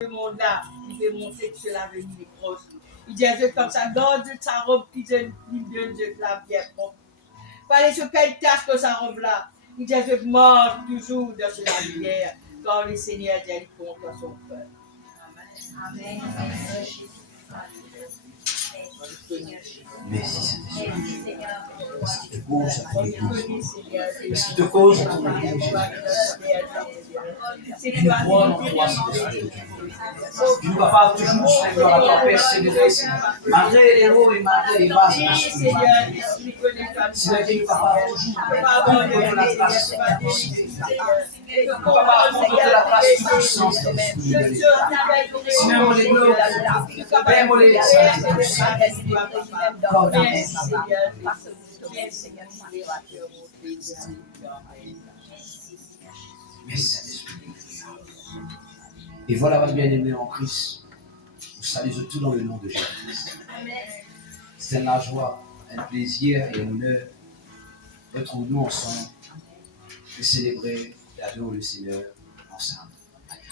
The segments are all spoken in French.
Le monde-là, il veut montrer que l'avenir est proche. Il dit à Dieu comme ça, garde sa robe qui te donne Dieu la bien propre. Fallait se quelle tâche que sa robe-là. Il dit à Dieu, mort toujours dans la lumière, quand le Seigneur dit contre son peuple. Amen. Merci Saint-Esprit. Parce qu'il te cause à ton Église. Parce qu'il te cause à ton Église, Jésus. Tu nous prends en toi, Saint-Esprit. Tu nous capables toujours, Seigneur, à toi persévérer, malgré les hauts et malgré les bas, Seigneur. Seigneur, tu nous capables toujours de la grâce, nous capables de la grâce toute puissance, Seigneur. Seigneur, les gloires, Père, mon les Merci. Et voilà, ma bien-aimée en Christ, vous saluez tout dans le nom de Jésus. C'est la joie, un plaisir et un honneur d'être nous ensemble, de célébrer et adorer le Seigneur ensemble.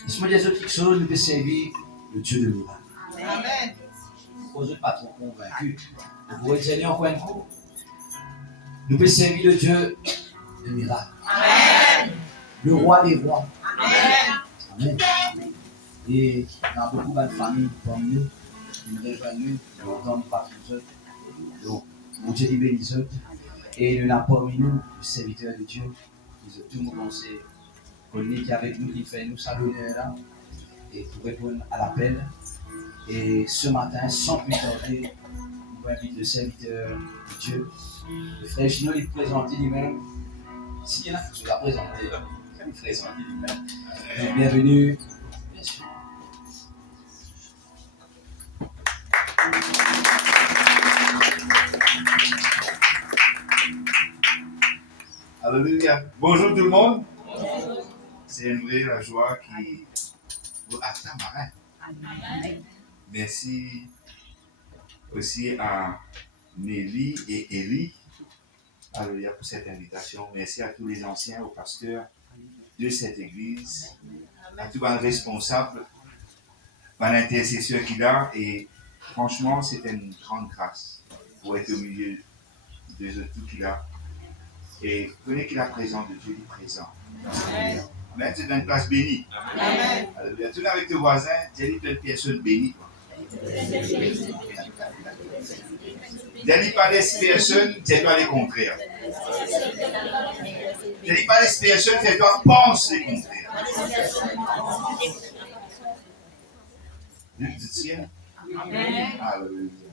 Laisse-moi dire autre chose, nous pouvons servir le Dieu de miracle. Amen. Vous n'êtes pas trop convaincus. Vous pouvez dire encore un coup. Nous pouvons servir le Dieu de miracle. Amen. Le roi des rois. Amen. Amen. Et il y a beaucoup de familles comme nous qui nous rejoignent, qui n'entendent pas tous eux. Donc, mon Dieu dit bénis eux. Et il y en a parmi nous, le serviteur de Dieu, qui ont tout le monde qui est avec nous, qui fait nous saluer là, et pour répondre à l'appel. Et ce matin, sans plus tarder, nous invitons le serviteur de Dieu, le frère Gino, il présente lui-même. S'il y en a qui l'a présenté, il présente lui-même. Donc, bienvenue, bien sûr. Alléluia. Bonjour tout le monde. C'est une vraie joie qui vous attend. Merci aussi à Nelly et Élie. Alléluia pour cette invitation. Merci à tous les anciens, aux pasteurs de cette église, à tous les responsables, à l'intercesseur qu'il a. Et franchement, c'est une grande grâce pour être au milieu de tout qu'il a. Et connaître qu'il a présent de Dieu, il est présent. Amen. C'est une place bénie. Amen. Alléluia. Tu es avec tes voisins, dis une personne bénie. Dis pas les personnes, dis-toi les contraires. Dis pas les personnes, dis-toi pense les contraires. Dieu te tient. Alléluia.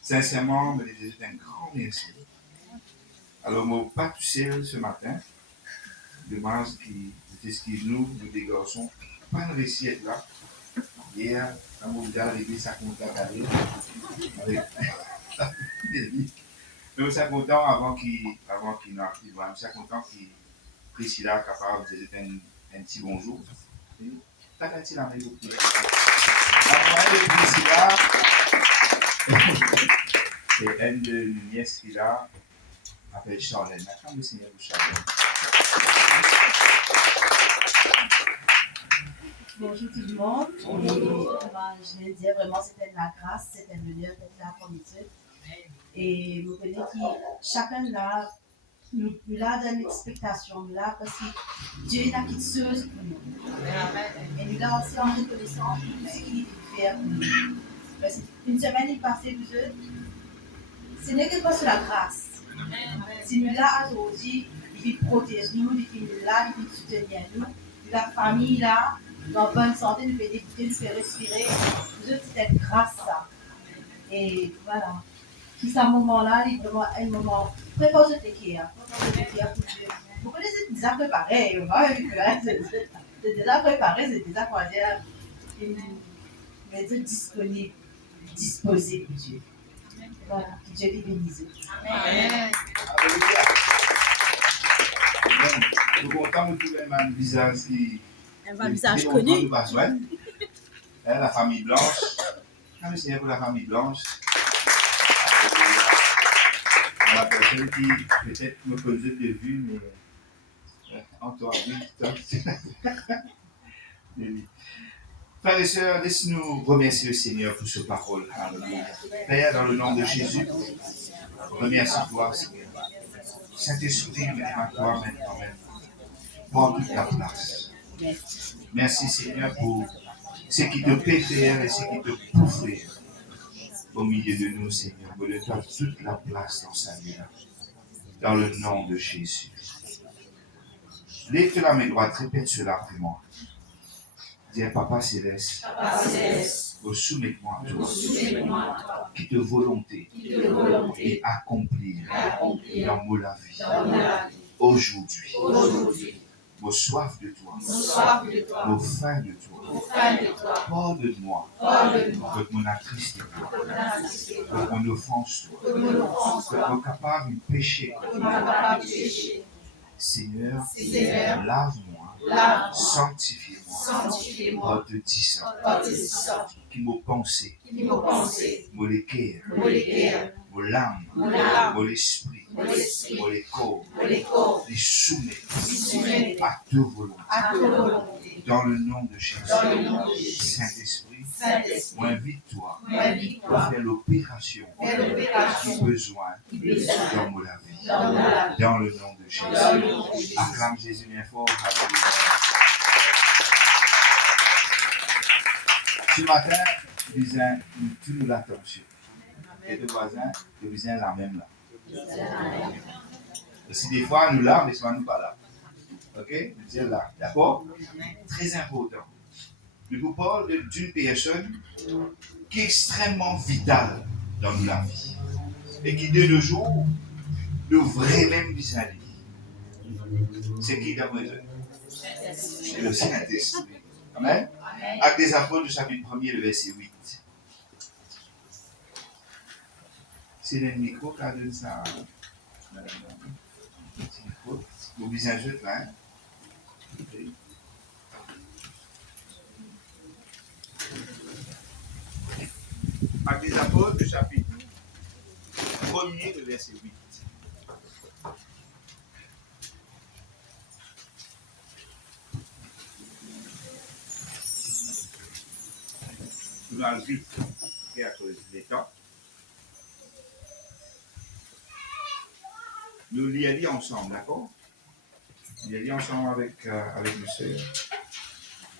Sincèrement, me disais un grand merci. Alors, mon pas tout seul ce matin, dommage qui nous des garçons, pas réussi à être là. Hier, quand on vous a arrivé, ça compte à carré. Avec nous sommes contents avant qu'il n'arrive. Nous sommes contents que Priscilla est capable de dire un petit bonjour. T'as qu'à dire la même chose. Avant de Priscilla, c'est une de nos nièces qui là, appelle Charlène. Maintenant, le Seigneur pour Charlène. Bonjour tout le monde. Je vais dire vraiment, c'était de la grâce, c'était de l'honneur d'être là comme étude. Et vous connaissez que chacun là, nous là dans l'expectation, là, parce que Dieu est la quitteuse pour nous. Et nous là aussi en reconnaissance de ce qu'il peut faire pour nous. Parce qu'une semaine est passée, vous êtes, ce n'est que parce que la grâce. Si nous là aujourd'hui, il protège nous, il est là, il soutient nous, la famille là, dans bonne santé, nous fait débuter, nous fait respirer. Nous autres, c'était grâce ça. Et voilà. Puis ce moment-là, il est vraiment un moment très positif pour Dieu. Vous connaissez déjà préparé, c'est déjà préparé, c'est déjà quoi dire, mais disponible, disposé pour Dieu. Voilà, que Dieu les bénisse. Amen. Nous sommes contents de trouver un visage qui un visage connu. La famille blanche. Quand le Seigneur pour la famille blanche, la personne qui peut-être me connaît de vue, mais Antoine, oui, Frères et sœurs, laissez-nous remercier le Seigneur pour ce parole. Alléluia. Père, dans le nom de Jésus, remercie-toi, Seigneur. Saint-Esprit, à toi maintenant. Prends toute la place. Merci, Seigneur, pour ce qui te peut faire et ce qui te peut faire au milieu de nous, Seigneur. Donne-toi toute la place dans sa vie. Dans le nom de Jésus. Lève la main droite, répète cela après moi. Dis, Papa Céleste, soumets-moi à toi, qui te volonté et accomplir dans mon la vie. Aujourd'hui, mon soif de toi, mon faim de toi, pardonne-moi pour mon attristé toi, pour mon offense toi, pour mon capable de péché. Seigneur, lave-moi, sanctifie-moi, de sang, qui m'a pensé, mon cœur, mon l'âme, mon esprit, mon corps, les soumettre à ta volonté. Dans le nom de Jésus, Saint-Esprit, moi invite-toi à faire l'opération qui besoin dans mon vie. Dans le nom de Jésus. Acclame Jésus bien fort. Alléluia. Ce matin, tu disais, tu nous l'attention. Et tes voisins, tu disais la même là. Parce que des fois, nous là, mais souvent nous pas là. Ok? Nous disons là. D'accord? Très important. Je vous parle d'une personne qui est extrêmement vitale dans la vie. Et qui, de nos jours, nous vraiment besoin. C'est qui dans mes yeux? C'est le Saint-Esprit. Amen. Actes des Apôtres, chapitre 1er, le verset 8. C'est le micro qui a donné ça. Vous besoin de jouer là. Actes des Apôtres, chapitre 1er, le verset 8. Nous allons vite à cause des temps. Nous lisons ensemble, d'accord? Nous lisons ensemble avec nos sœurs.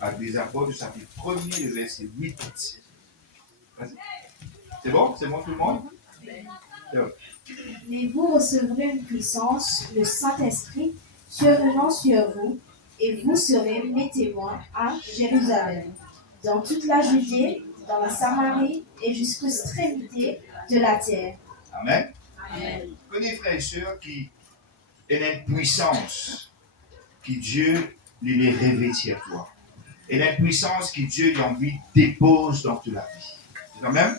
Avec des apôtres, chapitre 1er, le verset 8. Vas-y. C'est bon? C'est bon tout le monde? Mais vous recevrez une puissance, le Saint-Esprit, survenant sur vous, et vous serez mes témoins à Jérusalem, dans toute la Judée, dans la Samarie et jusqu'aux extrémités de la terre. Amen. Amen. Connais frères et sœurs qui est une puissance qui Dieu les revêtit à toi. Et une puissance qui Dieu a envie dépose dans toute la vie. C'est quand même?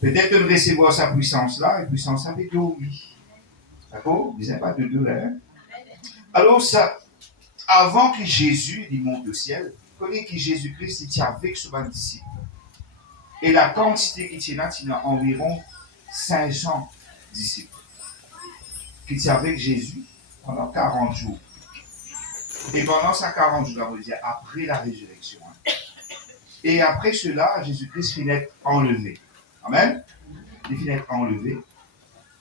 Peut-être de recevoir sa puissance-là, et puissance avec eux, oui. D'accord? Vous n'avez pas de douleur. Alors, ça, avant que Jésus il monte au ciel, connais que Jésus-Christ était avec ses disciples. Et la quantité qui tient là, il y a environ 500 disciples qui étaient avec Jésus pendant 40 jours. Et pendant ces 40 jours, on veut dire après la résurrection. Et après cela, Jésus-Christ finit d'être enlevé. Amen. Il finit d'être enlevé.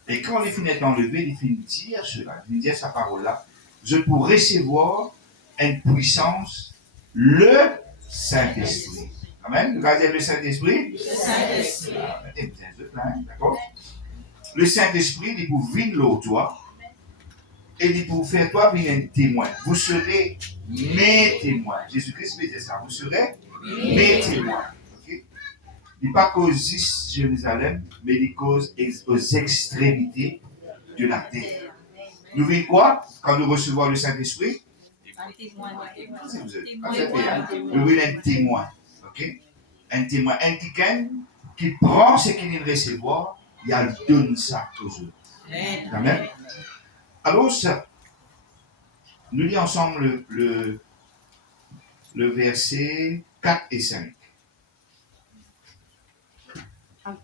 Et quand il finit d'être enlevé, il finit de dire cela, il finit de dire sa parole-là. Je pourrais recevoir une puissance, le Saint-Esprit. Amen. Vous allez dire le Saint-Esprit? Le Saint-Esprit. D'accord? Le Saint-Esprit, il pour venir l'autre toi. Et il pour faire toi venir un témoin. Vous serez mes témoins. Jésus-Christ me dit ça. Vous serez mes témoins. Okay? Il n'est pas cause Jérusalem, mais il cause aux extrémités de la terre. Nous vivons quoi quand nous recevons le Saint-Esprit? Un témoin. Nous voulons un témoin. Okay? Un témoin. Un quelqu'un qui prend ce qu'il vient recevoir, il donne ça aux autres. Amen. Alors, ça, nous lisons ensemble le verset 4 et 5.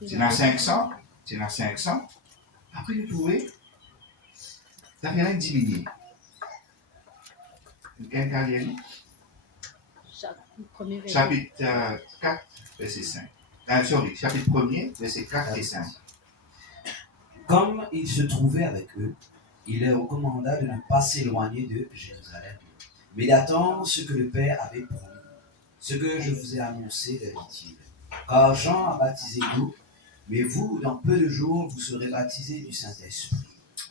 C'est dans 500. C'est dans 500. Après, vous trouvez, ça fait rien diminuer. Quelqu'un qui a lu? Premier verset. Chapitre 4, verset 5. Chapitre 1er, verset 4 et 5. Comme il se trouvait avec eux, il leur recommanda de ne pas s'éloigner de Jérusalem, mais d'attendre ce que le Père avait promis, ce que je vous ai annoncé, dit-il. Car Jean a baptisé d'eau, mais vous, dans peu de jours, vous serez baptisés du Saint-Esprit.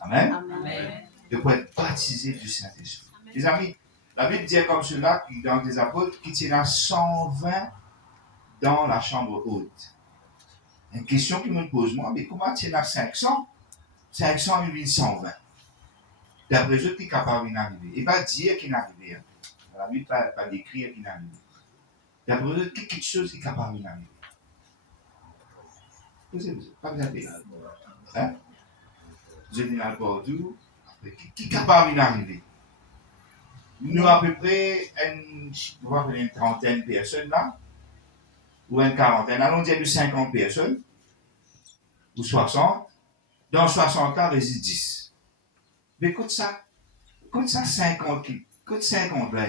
Amen. Amen. De quoi être baptisé du Saint-Esprit. Les amis, la Bible dit comme cela, dans des apôtres, qu'il y en a 120 dans la chambre haute. Une question qui me pose, moi, mais comment il y en a 500? 500 et 120. D'après eux, qui est capable d'arriver. Et pas dire qu'il est arrivé. La Bible pas d'écrire qu'il est arrivé. D'après eux, quelque chose qui est capable d'arriver. Posez-vous, pas besoin de hein? Je dis à le Bordeaux, qui est capable d'arriver. Nous, à peu près, une trentaine de personnes là, ou une quarantaine, allons dire de 50 personnes, ou 60. Dans 60 ans, réside 10. Mais écoute ça 50 là,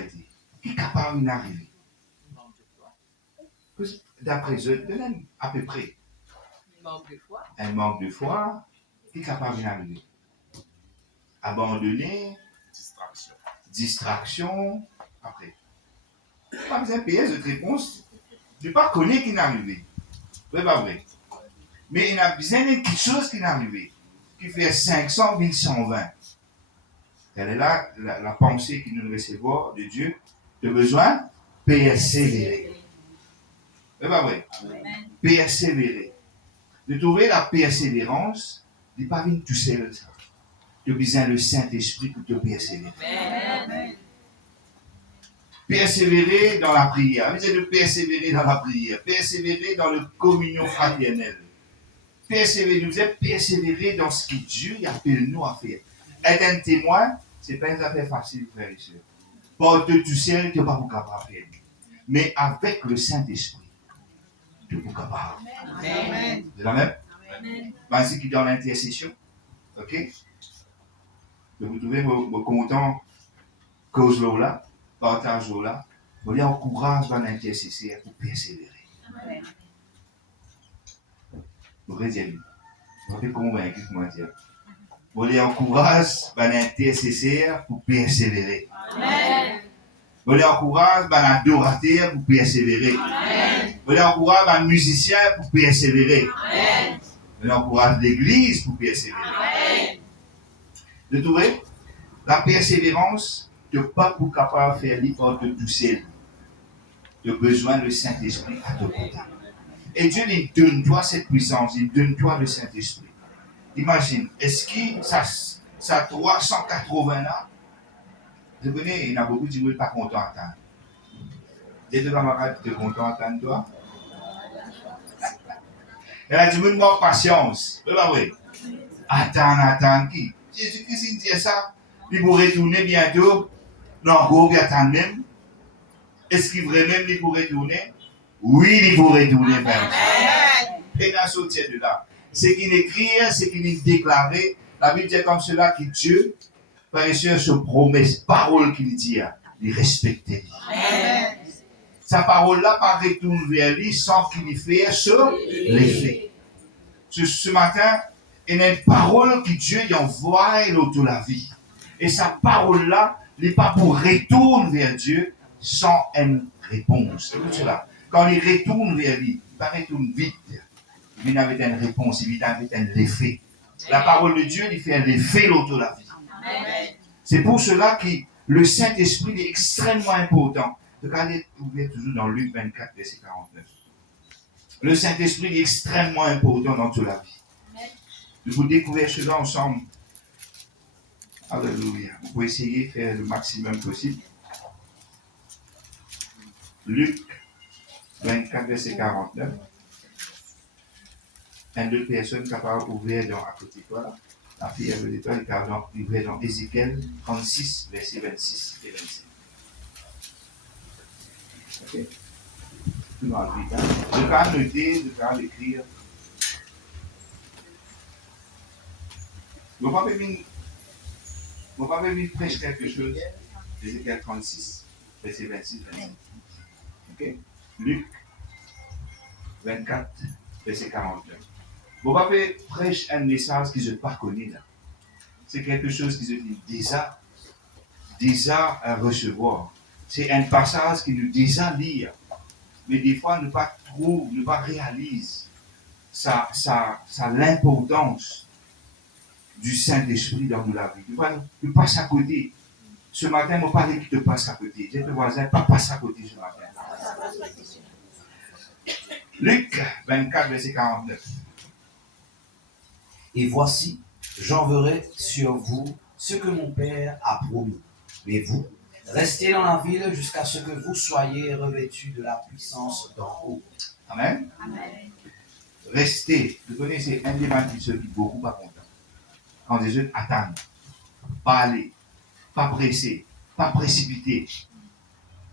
qui est capable d'arriver. D'après eux, à peu près. Un manque de foi, qui est capable d'arriver. Abandonné, distraction, après. Pas besoin de payer cette réponse. Je ne pas connaître qui est arrivé. C'est pas vrai. Mais il a besoin de quelque chose qui est arrivé. Qui fait 500, 1120. Quelle est là la pensée que nous recevons de Dieu? De besoin persévérer. C'est pas vrai. Persévérer. De trouver la persévérance, de ne pas venir tout seul. Tu as besoin le Saint-Esprit pour te persévérer. Amen. Persévérer dans la prière. Vous de persévérer dans la prière. Persévérer dans la communion fraternelle. Persévérer dans ce que Dieu appelle nous à faire. Être un témoin, ce n'est pas une affaire facile, frères et sœurs. Pas de tout seul, tu n'es pas capable de faire. Mais avec le Saint-Esprit, tu es capable. Amen. C'est la même? Amen. C'est qui dans l'intercession. Ok? Vous trouvez vos contents, cause là, partage là, vous les encouragez dans l'intercession pour persévérer. Amen. Vous voyez, vous êtes convaincu, comment dire. Vous les encouragez dans l'intercession pour persévérer. Amen. Vous les encouragez dans l'adorateur pour persévérer. Amen. Vous les encouragez dans le musicien pour persévérer. Amen. Vous les encouragez l'église pour persévérer. Amen. Vous trouvez? La persévérance, tu n'es pas pour capable de faire l'effort de tout seul. Tu as besoin du Saint-Esprit à te côté. Et Dieu, il donne-toi cette puissance, il donne-toi le Saint-Esprit. Imagine, est-ce que ça 380 ans, vous connaissez, il y en a beaucoup qui ne sont pas contents d'entendre. Les deux camarades qui sont contents d'entendre, toi? Il y a du monde manque patience. C'est pas vrai? Attends, qui? Jésus-Christ, il dit ça. Il pourrait retourner bientôt. Non, il attend même. Est-ce qu'il vraiment il pourrait retourner? Oui, il pourrait retourner vers nous. Et dans sortir de là. Ce qu'il écrit, ce qu'il déclare, la Bible dit comme cela que Dieu, frères et sœurs, se promet, parole qu'il dit, il respecte. Sa parole-là pas retourne vers lui sans qu'il y fasse l'effet. Ce matin, il y a une parole que Dieu y envoie autour de la vie. Et sa parole-là, n'est pas pour retourner vers Dieu sans une réponse. C'est tout cela. Quand il retourne vers lui, il ne va pas retourner vite. Il vient avec une réponse, il vient avec un effet. La parole de Dieu, il fait un effet autour de la vie. C'est pour cela que le Saint-Esprit est extrêmement important. Regardez, vous pouvez toujours dans Luc 24, verset 49. Le Saint-Esprit est extrêmement important dans toute la vie. Vous découvrez cela ensemble. Alléluia. Vous pouvez essayer de faire le maximum possible. Luc 24, verset 49. Un deux personnes capables d'ouvrir dans à côté de toi. La fille avait l'étoile car ouvert dans Ézéchiel 36, verset 26 et 27. Ok. Tout dans le vide. Je vais noter, je vais écrire. Je ne vais pas venir prêcher quelque chose. Ézéchiel 36, verset 26 et 27. Ok? Luc 24, verset 49. Mon papa prêche un message que je n'ai pas connu là. C'est quelque chose que je dis déjà à recevoir. C'est un passage qui nous déjà lire. Mais des fois, ne pas réaliser l'importance du Saint-Esprit dans la vie. Ne passe à côté. Ce matin, on parle qui te passe à côté. J'ai le voisin, pas passe à côté ce matin. Luc 24, verset 49. Et voici, j'enverrai sur vous ce que mon Père a promis. Mais vous, restez dans la ville jusqu'à ce que vous soyez revêtus de la puissance d'en haut. Amen. Amen. Restez. Vous connaissez un des gens qui beaucoup pas contents. Quand les jeunes attendent, pas aller, pas presser, pas précipiter.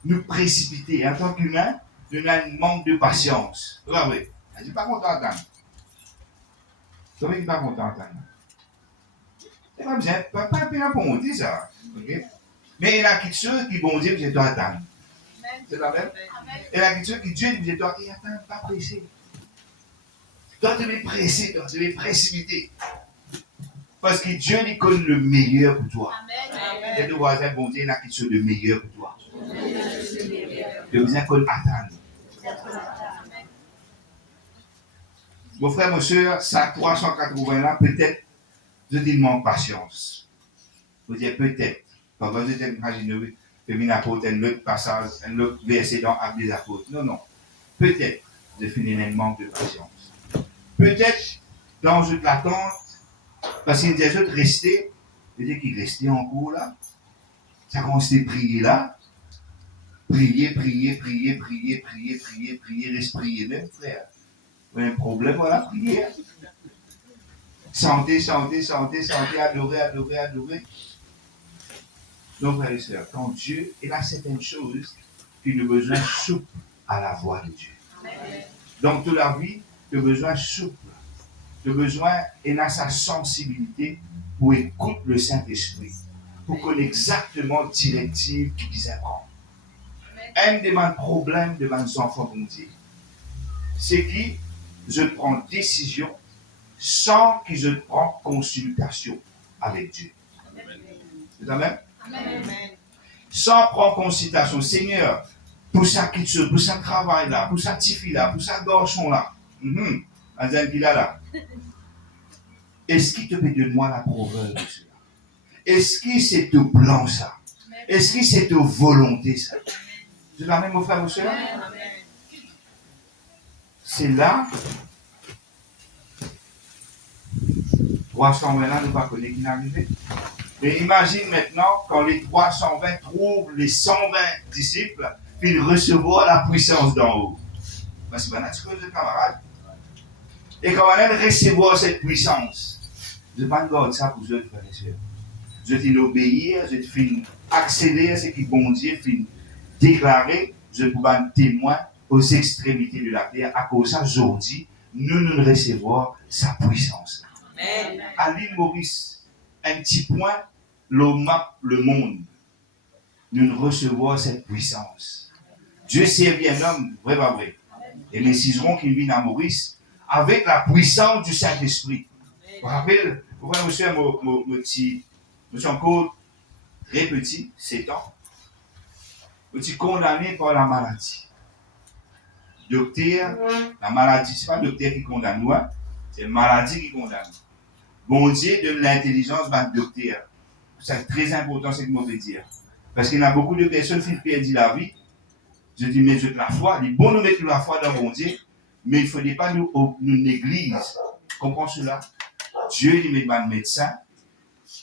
Nous précipiter. En tant qu'humain, nous avons un manque de patience. Oui, oui. Je ne suis pas content d'attendre. Je ne suis pas content d'attendre. C'est pas besoin, pas bien pour monter ça. Okay? Mais il y a quelque chose qui vont dire que je dois attendre. C'est la même? Il y a quelque chose qui Dieu dit que je dois attendre, pas presser. Toi, tu devais presser, toi, tu devais précipiter. Parce que Dieu lui connaît le meilleur pour toi. Et le voisin, bon Dieu, il y a quelque chose de meilleur pour toi. Tu as besoin qu'on attende. Mon frère, mon soeur, ça 380 là, peut-être, je dis manque patience. Vous dites peut-être. Quand vous êtes imaginé, que une apôtre, un autre passage, un autre verset dans Actes des apôtres. Non, non. Peut-être, je finis un manque de patience. Peut-être, dans une l'attente, parce qu'il y a des autres restés, peut-être qu'ils restaient en cours là. Ça commence à prier là. Prier, reste prier, même frère. Vous avez un problème, voilà, prier. Santé, adorer. Donc, frères et sœurs, quand Dieu, il a certaines choses qui nous besoin souple à la voix de Dieu. Donc, toute la vie, tu as besoin souple. Tu as besoin, il a sa sensibilité pour écouter le Saint-Esprit, pour connaître exactement la directive qu'il disait prendre. Un de mes problèmes de mes enfants, mon Dieu, c'est que je prends décision sans que je prenne consultation avec Dieu. C'est Amen? Amen. Sans prendre consultation. Seigneur, pour ça qu'il se, pour ça travail là, pour ça tifi là, pour ça garçon là, là. Est-ce qu'il te peut de moi la proverbe de cela? Est-ce que c'est ton plan ça? Est-ce que c'est ta volonté ça? C'est la même, mon frère, mon soeur? C'est là. 320 là, nous ne pas connaître qui n'est arrivé. Mais imagine maintenant quand les 320 trouvent les 120 disciples, puis ils recevront la puissance d'en haut. Parce que maintenant, tu connais le camarade. Et quand on a recevoir cette puissance, je ne vais pas garder ça pour eux, frères et sœurs. Je vais l'obéir, je vais accélérer ce qui bon Dieu fait déclarer, je vais pouvoir être témoin aux extrémités de la terre. À cause de ça, aujourd'hui, nous recevons sa puissance. Amen. À l'île Maurice, un petit point, le map, le monde. Nous recevons cette puissance. Dieu servit un homme, vrai, pas vrai. Et les ciserons qui viennent à Maurice, avec la puissance du Saint-Esprit. Vous vous rappelez, vous voyez, monsieur, mon petit, monsieur encore très petit, 7 ans, petit condamné par la maladie. Docteur, la maladie, ce n'est pas le docteur qui condamne, nous, c'est la maladie qui condamne. Bon Dieu donne l'intelligence à le docteur. C'est très important, c'est ce que je veux dire. Parce qu'il y a beaucoup de personnes qui perdent la vie. Je dis, mais je la foi. Il est bon de mettre la foi dans mon Dieu, mais il ne faudrait pas nous négliger. Comprends cela? Dieu, il met un médecin.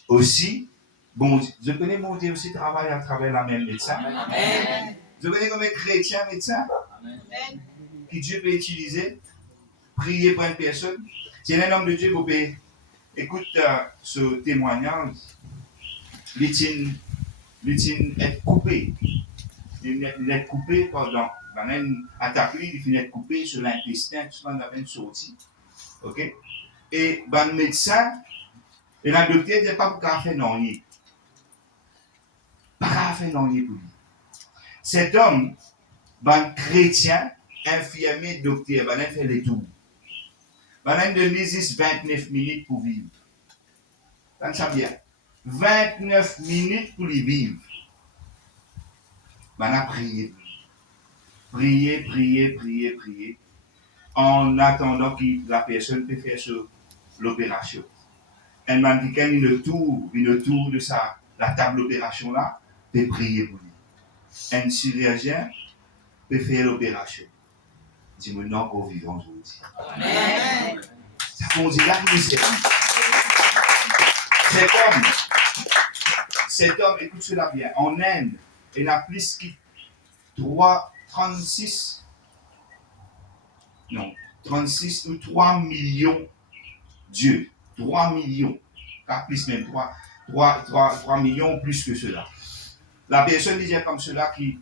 Aussi, bon, je connais mon Dieu aussi travaille à travers la même médecin. Amen. Je connais comme un chrétien médecin Amen. que Dieu peut utiliser, prier pour une personne. C'est un homme de Dieu, vous pouvez écouter ce témoignage. Il est coupé. Il est coupé pendant une attaque, il est coupé sur l'intestin, tout ce qu'on a sorti. Ok? Et le médecin, et la docteur ne dit pas pour faire non. Pas faire non pour lui. Cet homme, Ben chrétien, infirmier, docteur, ben fait les tours. Ben de 29 minutes pour vivre. Ça bien. 29 minutes pour y vivre. Ben a prié. Prier. En attendant que la personne peut faire l'opération. Elle m'a dit qu'il y a une tour de la table d'opération là, peut prier pour lui. Un chirurgien peut faire l'opération. Dis-moi non qu'on vit aujourd'hui. Amen. Ça qu'on dit là qui c'est. Cet homme, écoute cela bien, en Inde, il a plus que 36 ou 3 millions d'yeux. 3 millions. Pas plus même 3 millions plus que cela. La personne disait comme cela qui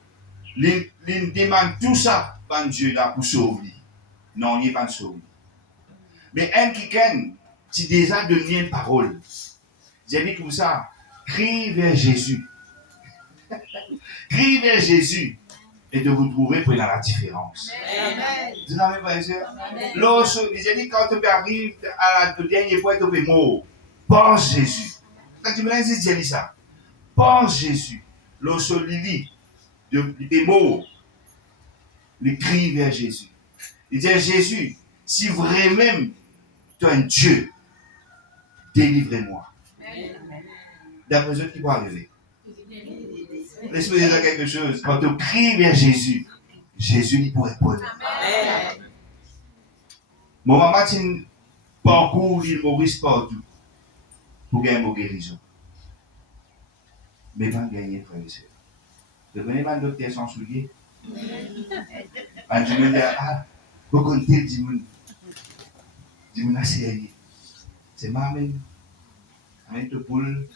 demande tout ça par Dieu là pour sauver. Non, il n'est pas sauvé. Mais un qui tu déjà donné une parole. J'ai dit comme ça, crie vers Jésus. Crie vers Jésus. Et de vous trouver pour dans la différence. Amen. Vous avez pas lorsque j'ai dit quand tu arrives au dernier point, tu es mort. Pense Jésus. Quand tu me l'as dit ça. Pense Jésus. Lorsque Lili, tu es mort. Il crie vers Jésus. Il dit Jésus, si vraiment tu es un Dieu, délivrez-moi. D'après eux qui vont arriver. Laisse-moi dire quelque chose. Quand tu cries vers Jésus, Jésus il pourrait répondre. Mon maman a un parcours l'île Maurice partout pour gagner mon guérison. Mais pas gagner, frère et sœur. Devenez un docteur sans soulier. Je me dis, vous comptez, dis-moi, c'est ma même. Même te poule,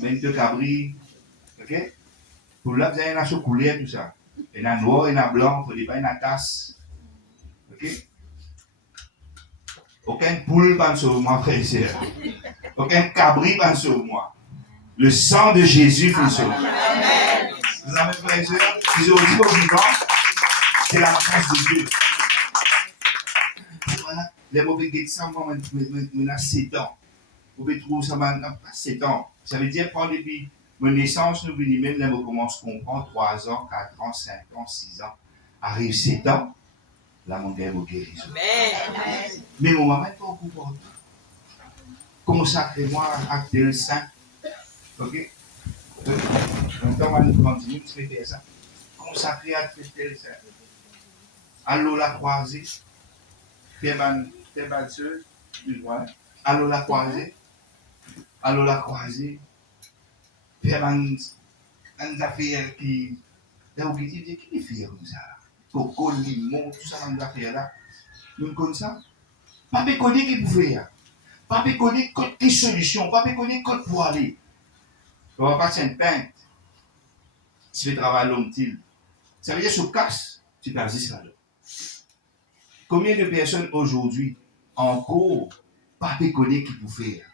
même te cabri. Ok? Pour là, vous avez la chocolat, tout ça. Il y a noir, il y a blanc, il y a une tasse. Ok? Aucun poule pense sur moi, frère et sœur. Aucun cabri pense sur moi. Le sang de Jésus pense sur moi. Vous avez frère et sœur, si aujourd'hui au vivant, c'est la grâce de Dieu. Voilà, les mauvais guettants, moi, on a 7 ans. Vous pouvez trouver ça maintenant, 7 ans. Ça veut dire, prendre depuis mon naissance, nous venons même, là, on commence à comprendre 3 ans, 4 ans, 5 ans, 6 ans. Arrive 7 ans, là, mon gars, vous guérissez. Mais mon maman n'est pas au courant. Consacrez-moi à tel saint. Ok? Donc, on va continuer de faire ça. Consacré à tel saint. Allô la croisée. Très bonne soeur. Allô la croisée. Allô la croisée. Faire une affaire qui. Là, vous dites, qui fait comme ça? Coco, limon, tout ça, dans affaire là. Nous comme ça. Pas connaître qui pouvait faire. Pas connaître quelle solution. Pas connaître quoi pour aller. On va passer une peinte. Tu fais travailler l'homme-til. Ça veut dire que tu casses, tu persistes là-dedans. Combien de personnes aujourd'hui, encore, pas connaître qui pouvait faire,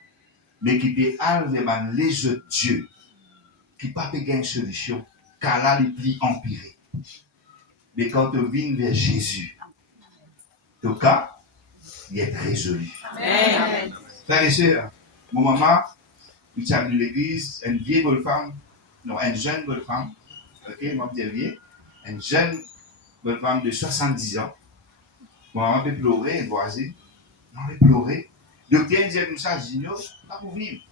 mais qui peut aller vers les autres dieux, qui ne peuvent pas gagner une solution, car là, les plis empirés. Mais quand tu viens vers Jésus, ton cas, il est résolu. Amen. Frères et sœurs, mon maman, nous sommes de l'église, une vieille bonne femme, non, une jeune bonne femme, ok, moi je dis vieille, une jeune bonne femme de 70 ans. Mon maman peut pleurer, une voisine, on peut pleurer. Le docteur disait comme ça, je dis non, pas pour vivre.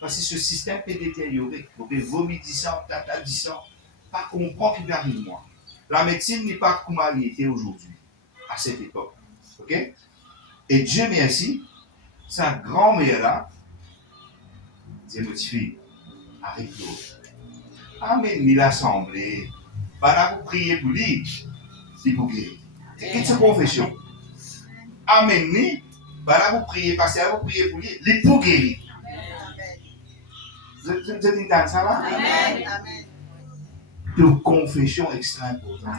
Parce que ce système peut détériorer. Donc, vomissant, tatadissant, pas comprendre qu'il arrive moi. La médecine n'est pas comme elle était aujourd'hui, à cette époque. Ok? Et Dieu merci, sa grand-mère là, dit notre fille, arrive l'autre. Amène l'assemblée. Pendant que vous priez pour lui, c'est pour guérir. C'est cette confession. Amène-lui, pendant que vous priez, parce que vous priez pour lui, il est pour guérir. Vous êtes dans ça là? Amen. De confession extra importante.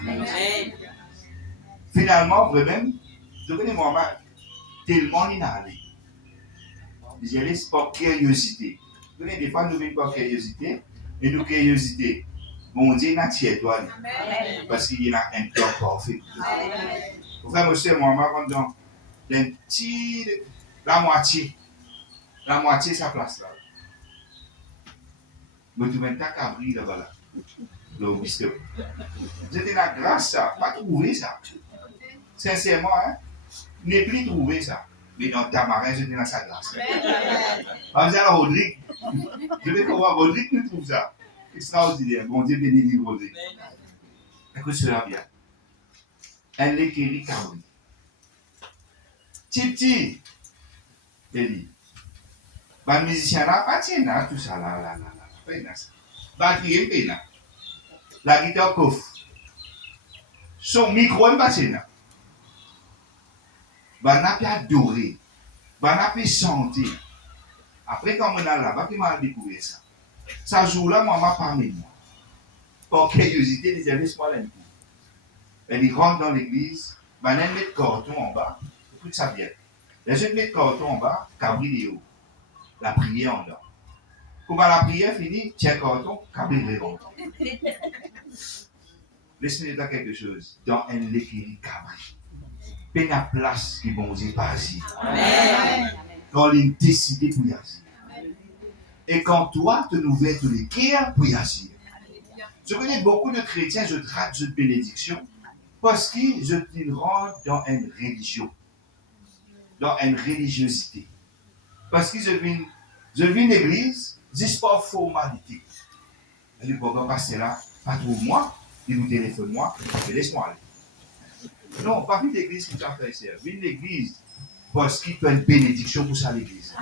Finalement, vous-même, devenez moi tellement inhalé. J'y allais par curiosité. Vous voyez, des fois, nous venons par curiosité, et nos curiosités, Bon Dieu, n'a tiré toi. Parce qu'il y a un corps parfait. Vous frère, monsieur, moi, je vais un petit. La moitié sa place là. Mais tu mets ta cabri là-bas là. Là, au biscuit. J'étais la grâce ça, pas trouver ça. Sincèrement, hein, n'est plus trouvé ça. Mais dans Tamarin, j'étais dans sa grâce. On dit alors Rodrigue, je vais voir Rodrigue nous trouve ça. Extraordinaire. Bon Dieu bénit Rodrigue. Écoute cela bien. Un léquéri cabri. Petit. Il dit. Les musiciens là, pas tiens tout ça là. Batterie est là. La guitare coffre. Son micro est passé là. N'a pas adoré. N'a pas senti. Après, quand on a là-bas, qui m'a découvert ça. Ça jour-là, moi, m'a parlé moi. Par curiosité, il dit, laisse-moi là. Elle rentre dans l'église, elle met le carton en bas, écoute ça bien. Elle met le carton en bas, cabri la prière en bas. Quand la prière finit, tiens le carton, cabri rentre. Laisse-moi dire quelque chose. Dans un léquéri cabri. Il y a une place qui bon Dieu pas assis. Quand il est décidé pour y agir. Et quand toi, tu nous veux tous les guerres pour y agir. Je connais beaucoup de chrétiens, je traite cette bénédiction parce qu'ils rentrent dans une religion, dans une religiosité. Parce qu'ils viennent l'église, ils disent pas formalité. Ils disent, bon, passer là, pas trop moi, ils vous téléphonent moi, et laisse-moi aller. Non, pas vite l'église qui t'a fait ça. Viens l'église parce qu'il peut une bénédiction pour sa l'église.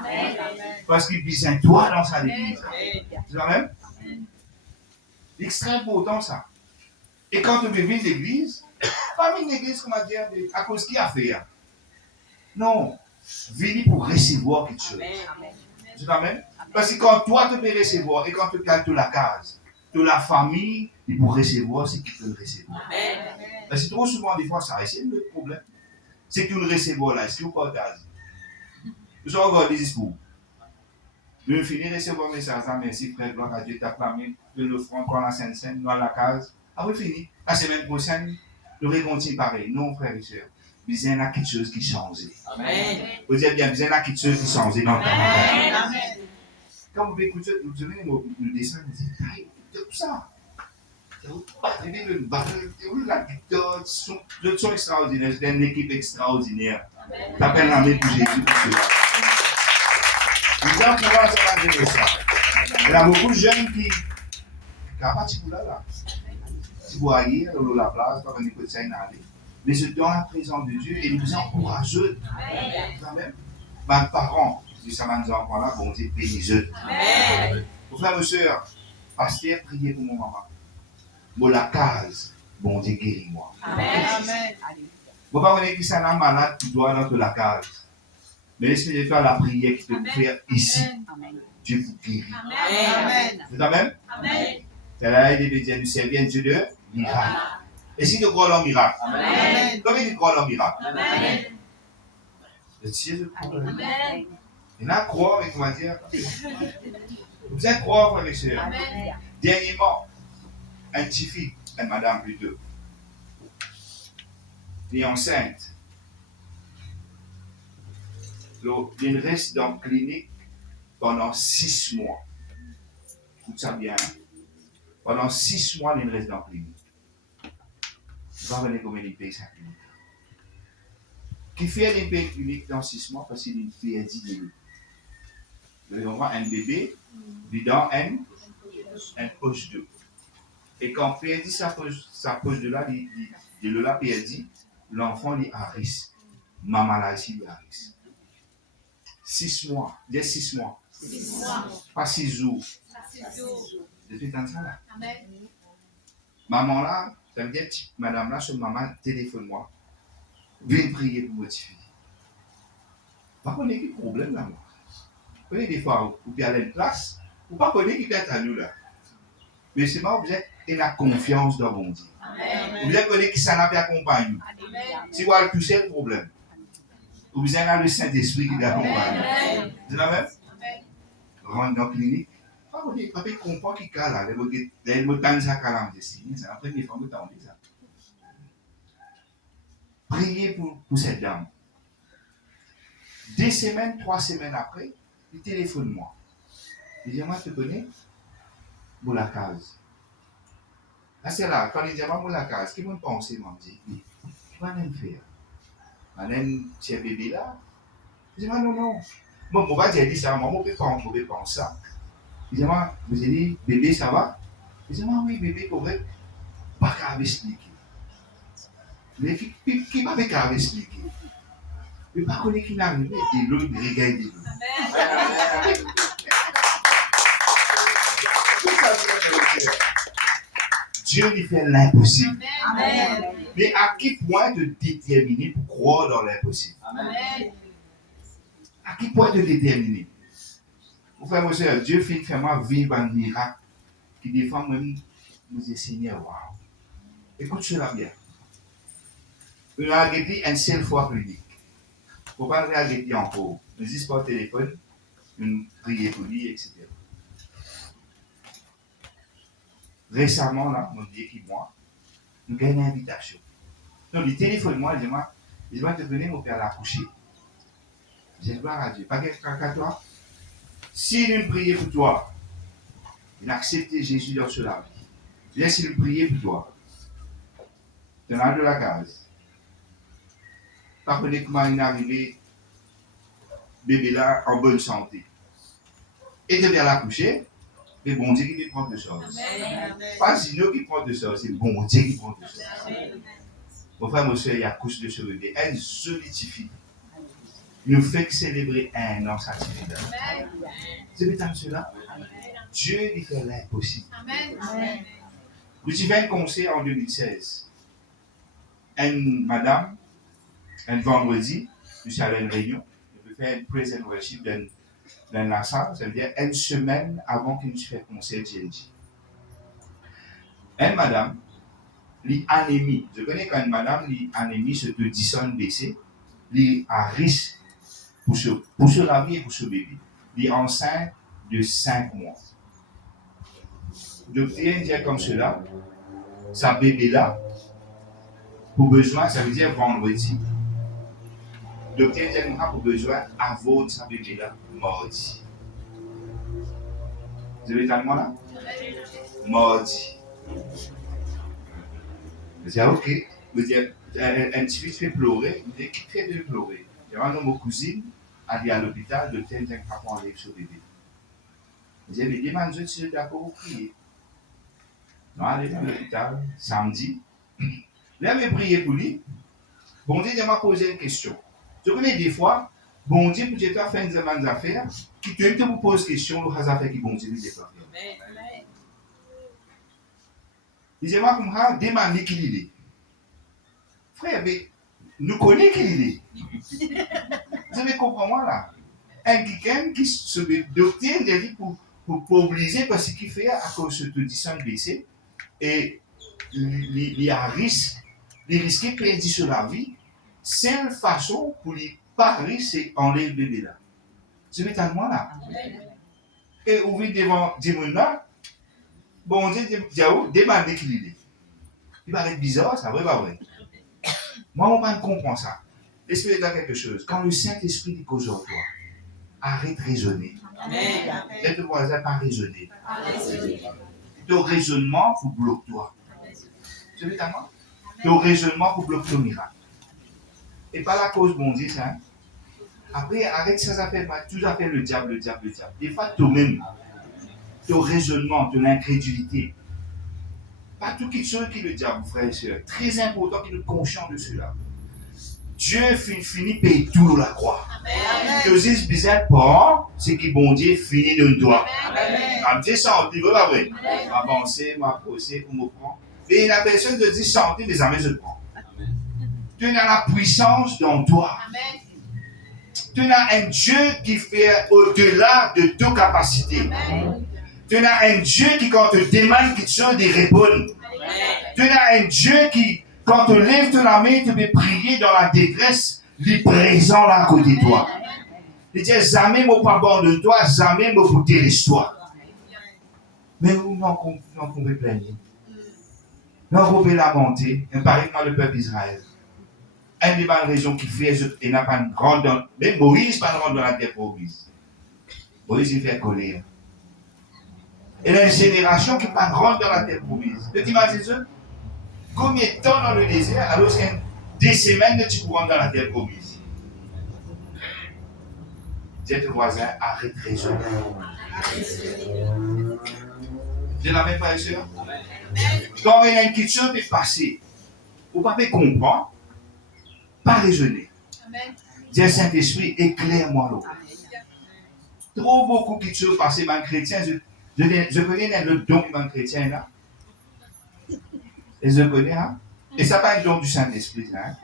Parce qu'il vise un toit dans sa église. C'est ça même? Extrêmement important ça. Et quand tu viens l'église, pas venir l'église, comment dire, à cause qu'il a fait. Non, venir pour recevoir quelque chose. C'est ça même? Parce que quand toi tu peux recevoir et quand tu calmes la case, de la famille, il peut recevoir ce qu'il peut recevoir. Parce que trop souvent, des fois, ça c'est le problème. C'est que tu le recevoir là, est-ce que vous partagez? Vous regardez les discours. Nous finissons de recevoir un message, merci frère, gloire à Dieu, t'acclamer, de l'offrande encore la Sainte-Sainte, dans la case. Ah oui, fini. La semaine prochaine, nous continuer pareil. Non, frères et sœurs. Il y a quelque chose qui change. Vous dites bien, il y a quelque chose qui change dans ta vie. Quand vous écoutez, vous venez nous descendre, vous dites, tout ça. La guitare, le son extraordinaire, c'est une équipe extraordinaire. T'appelles l'armée pour Jésus pour cela. Nous allons pouvoir se dire ça. Il y a beaucoup de jeunes qui n'ont pas de là. Si vous voyez, la place, pas venir pour ça, mais c'est dans la présence de Dieu et nous sommes courageux. Quand même. Mes parents, si ça m'a dit enfants là, bon Dieu, bénis-eux. Pour frères et sœurs, pasteur, priez pour mon maman. Pour la case, bon Dieu, guéris-moi. Amen. Vous ne pouvez pas dire que ça n'a malade qui doit dans la case. Mais laissez-moi faire la prière qui peut vous faire ici. Dieu vous guérit. Amen. C'est amen? Amen. C'est là qu'il dit du servir un Dieu de miracle. Et si tu crois en miracle? Amen. Comment tu crois en miracle? Amen. Dieu croit. Amen. Il y en a croire, mais comment dire? Vous êtes croire, frères et sœurs. Dernièrement, un petit fille, une madame plutôt, qui est enceinte. Il reste dans la clinique pendant 6 mois. Écoute ça bien. Pendant 6 mois, il reste dans la clinique. Je ne vais pas venir combien il paye sa clinique. Qui fait une clinique dans 6 mois parce qu'il fait 10 bébés. On voit un bébé, dans un poche d'eau. Et quand perdit sa poche de là, il l'a perdu, l'enfant est à risque. Maman là ici est à risque. 6 mois. Il y a 6 mois. 6 mois. Pas 6 jours. 6 jours. Depuis tant ça là. Amen. Maman là, ça veut dire, madame là, sur maman, téléphone-moi. Viens prier pour votre fille. Pas qu'on ait quel problème là, moi. Vous connaissez des fois, vous allez à une place, vous pas connaissez qui est à nous là. Mais c'est pas, vous êtes et la confiance dans mon Dieu. Amen. Vous êtes connu qui s'en a fait accompagner. Si vous avez touché le problème, vous avez le Saint-Esprit qui l'accompagne. Amen. C'est la même? Rentre dans la clinique, pas pas comprend qui cala, les mots dans sa calame de signes, c'est la première fois que tu as dit ça. Priez pour cette dame. 2 semaines, 3 semaines après, il téléphone moi. Il dit, moi, tu te connais? Moula case. Là, c'est là, quand il dit, moi, moula case, qui m'a pensé, m'a dit, oui, tu vas même faire. Madame, c'est bébé là. Il dit, non, non. Bon, mon papa dit ça, moi, je ne peux pas ça. Il dit, moi, vous avez dit, bébé, ça va? Il dit, moi, oui, bébé, correct. Pas qu'à expliquer. Mais qui va faire expliquer? Mais pas qu'on est qui n'arrive, et l'autre, il regarde l'autre. Dieu lui fait l'impossible. Amen. Mais à quel point te déterminer pour croire dans l'impossible? Amen. À quel point te déterminer? Mon frère, mon soeur, Dieu fait moi vivre un miracle qui défend même nous dire Seigneur, waouh. Écoute cela bien. On a regardé une seule fois unique. Il ne faut pas le regarder encore. Ne dis pas au téléphone, une prière pour lui, etc. Récemment, là, mon Dieu qui moi, nous avons une invitation. Donc, il téléphone moi, il dit, moi, te venir mon père l'accoucher. J'ai gloire à Dieu. Pas quelqu'un qu'à toi. Si nous prions pour toi, il a accepté Jésus dans cela. Viens si nous prions pour toi. Tu as de la case. Pas connaître comment il est arrivé, bébé là, en bonne santé. Et tu viens l'accoucher, c'est bon Dieu qui prend de choses. Pas Zino qui prend de choses, c'est bon Dieu qui prend de choses. Mon frère, mon soeur, il y a couche de cheveux. Elle solidifie. Nous fait célébrer un an satisfait. C'est bien cela. Dieu lui fait l'impossible. Nous avons un conseil en 2016. Une madame, un vendredi, nous sommes à une réunion. Je vais faire une praise and worship dans la salle. Ça veut dire une semaine avant que nous fassions un conseil de GNG. Une madame, l'anémie. Je connais quand une madame, l'anémie se te descend baisser, elle a risque pour la vie et pour ce bébé. Elle est enceinte de 5 mois. Donc, il dit comme cela, sa bébé là, pour besoin, ça veut dire vendredi. Donc, il dit pour besoin, avant sa bébé là, mardi. Vous avez entendu moi là? Mardi. Je dis, ok. Je dis, un petit peu fait pleurer. Je dis, qui fait de pleurer? Il y a une cousine, elle est à l'hôpital, le temps qu'elle va prendre avec son bébé. Je dis, mais demande-moi si je suis d'accord pour prier. Non, elle est à l'hôpital, samedi. Là, je prier pour lui. Bon Dieu, m'a posé une question. Je connais des fois, bon Dieu, pour Dieu, tu as fait une demande d'affaires, qui te vous pose question, le hasard fait que bon Dieu lui dit pas. Il dit, moi, comme ça, demande qui il est. Frère, mais nous connaissons qui il est. Vous avez compris moi là? Un quelqu'un qui se doctrine des vies pour obliger parce qu'il fait à cause de descendre baisser et il a risque, il risque de perdre sur la vie. Seule façon pour lui pas risque, c'est enlever le bébé là. Vous avez à moi là? Et vous venez devant Dimon là, bon Dieu, demandez qui il est. Il va être bizarre, ça va pas vrai. Moi, on ne comprend ça. L'Esprit est dans quelque chose. Quand le Saint-Esprit dit cause en toi, arrête de raisonner. Aide le voisin pas raisonner. Ton raisonnement vous bloque toi. Tu veux moi? Ton raisonnement vous bloque ton miracle. Et pas la cause bon Dieu, ça. Après, arrête ces affaires, tout à fait le diable. Des fois, toi-même, ton raisonnement, ton incrédulité. Pas tout quelque chose qui est le diable, frère et soeur. Très important qu'il est conscient de cela. Dieu finit payer tout dans la croix. Que c'est bizarre pas, c'est que bon Dieu finit de toi. Comme Dieu santé, vous pas vrai? Avancer, m'approcher, pour me prendre. Et la personne te dit santé, mais jamais je le prends. Tu as la puissance dans toi. Tu as un Dieu qui fait au-delà de toute capacité. Tu as un Dieu qui, quand te demande quelque chose, il répond. Tu as un Dieu qui, quand tu lèves ton main, tu peux prier dans la détresse, il est présent là à côté de toi. Il dit, jamais je ne pas abandonner toi, jamais je ne délaisse toi. Mais nous n'en pouvons plaigner. Nous pouvons lamenter, et pareillement le peuple d'Israël. Une des bonnes raisons qui fait, et n'a pas une grande. Mais Moïse pas dans la terre promise. Moïse, il fait colère. Et la génération qui pas grande dans la terre promise. Tu t'imagines ça? Combien de temps dans le désert, alors qu'il y a des semaines que tu peux rentrer dans la terre promise? Dis à ton voisin, arrête de raisonner. J'ai la même frère et soeur. Quand il y a une question qui est passée, vous ne pouvez pas comprendre, pas raisonner. Dis Saint-Esprit, éclaire-moi l'eau. Trop beaucoup de choses passées, man chrétien. Je connais le don du man chrétien là. Et je connais, hein? Et ça pas un don du Saint-Esprit, hein?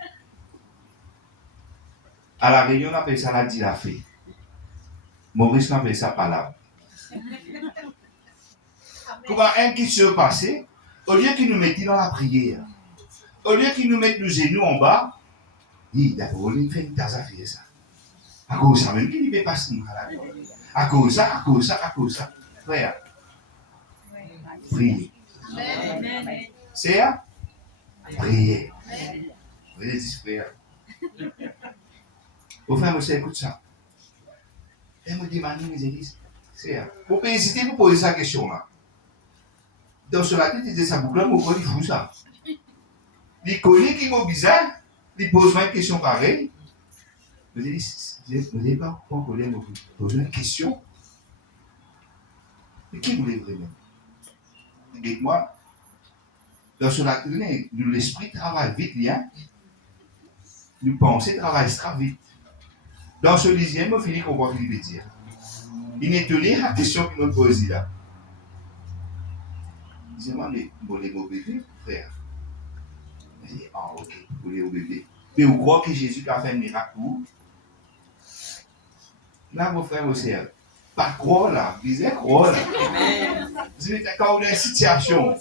À la Réunion, on appelle ça la dilafé. Maurice, on appelle ça palabre. Comment un qui se passait, au lieu qu'il nous mette dans la prière, au lieu qu'il nous mette nos genoux en bas, il dit, d'abord, il fait une tasse à faire ça. À cause de ça, même qu'il ne peut pas se faire là. À cause de ça, à cause de ça, à cause de ça. Frère, priez. C'est ça? Priez. Vous avez dit, frère. Au frère, monsieur, écoute ça. Elle me demande, c'est ça. Vous pouvez hésiter pour poser sa question-là. Dans ce matin, il dit ça, vous connaissez, il fout ça. Il connaît qui m'a bizarre, il pose une question pareille. Vous n'avez pas encore posé une question. Mais qui voulait vraiment? Dites-moi, dans ce matin, l'esprit travaille vite, bien. Nous pensons travaille très vite. Dans ce dixième, on finit qu'on voit ce qu'il veut dire. Il est tenu à la question qu'il nous pose là. Dis-moi, mais vous voulez au bébé, frère? Je dis, ah, ok, vous voulez au bébé. Mais vous croyez que Jésus a fait un miracle pour vous? Là, mon frère, mon sœur, pas croire là, vous êtes croire là. Vous êtes quand vous êtes dans une situation,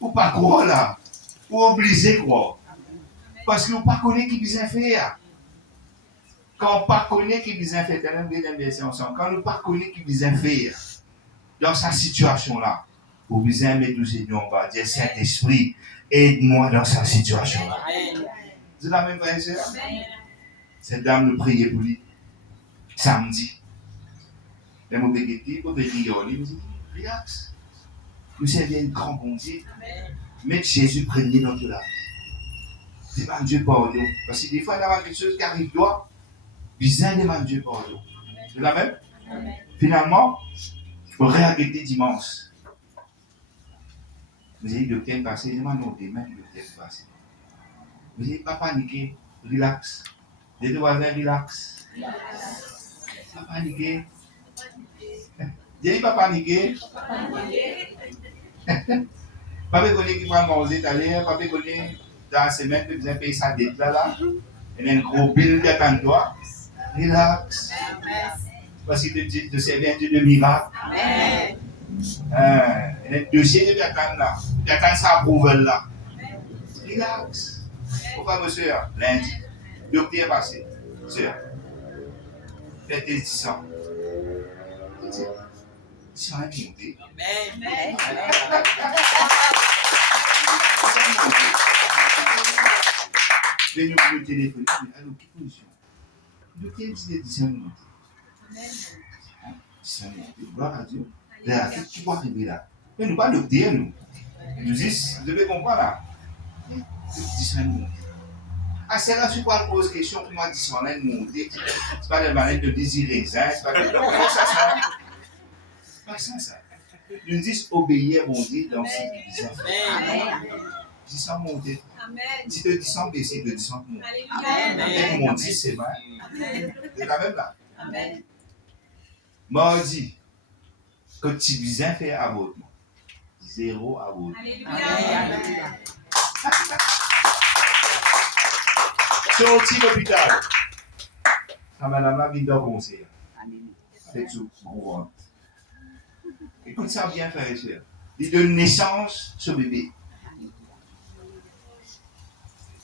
vous pas croire là, vous obligez de croire. Parce que vous ne connaissez pas qui vous a fait. Quand on ne connaît pas qui vous a fait, quand nous ne connaissons pas qui vous a fait, dans sa situation là, vous vous mettre tous les en bas, dire Saint-Esprit, aide-moi dans sa situation là. C'est la même frère et sœur. Cette dame nous priait pour lui. Samedi. Elle m'a dit, il me dit, relax. Nous servons un grand bon Dieu. Mettre Jésus premier dans tout la vie. Demande Dieu pardon. Parce que des fois, il y a quelque chose qui arrive toi, bizarre, demande Dieu pardon. C'est la même? Finalement, on réagit dimanche. Vous avez dit, docteur passé, je demande non, demain, docteur passé. Vous n'avez pas paniqué, relax. Les deux voisins, relax. Pas paniquer. J'ai pas paniqué. Pas connaître qui va manger d'aller, pas connaître dans la semaine que vous avez payé sa dette là. Il y a un gros bill qui attend toi. Relax. Parce que tu sais un Dieu de miracle. Il y a un dossier qui attend là. Qui attend sa approval là. Relax. Pourquoi monsieur, lundi, docteur passé. Monsieur. Faites tes 10 ans. 10 ans qui montent. Amen. Mais nous téléphonons, alors, quelle position? Docteur dit 10 ans montés. 10 ans montés. Gloire à Dieu. Là, qui va arriver là? Mais nous pas docteur, nous. Nous disons, vous devez comprendre là. 10 ans montés. Ah, c'est là que je pose question pour moi, 10 ans montés. C'est pas le malin de désirer ça, c'est pas le malin de pas ça. Nous disons obéir à mon Dieu dans ce qu'il nous a fait. 10 ans montés. Si tu 10 ans baissé, de 10 ans montés. Amen. Mon Dieu, c'est vrai. C'est la même là. Amen. Mardi, que tu viens faire avortement. 0 avortement. Alléluia. Sorti de l'hôpital. Ça madame là vient dans le conseil. Avec tout courant. Écoute ça bien, frère et soeur. Il donne naissance ce bébé.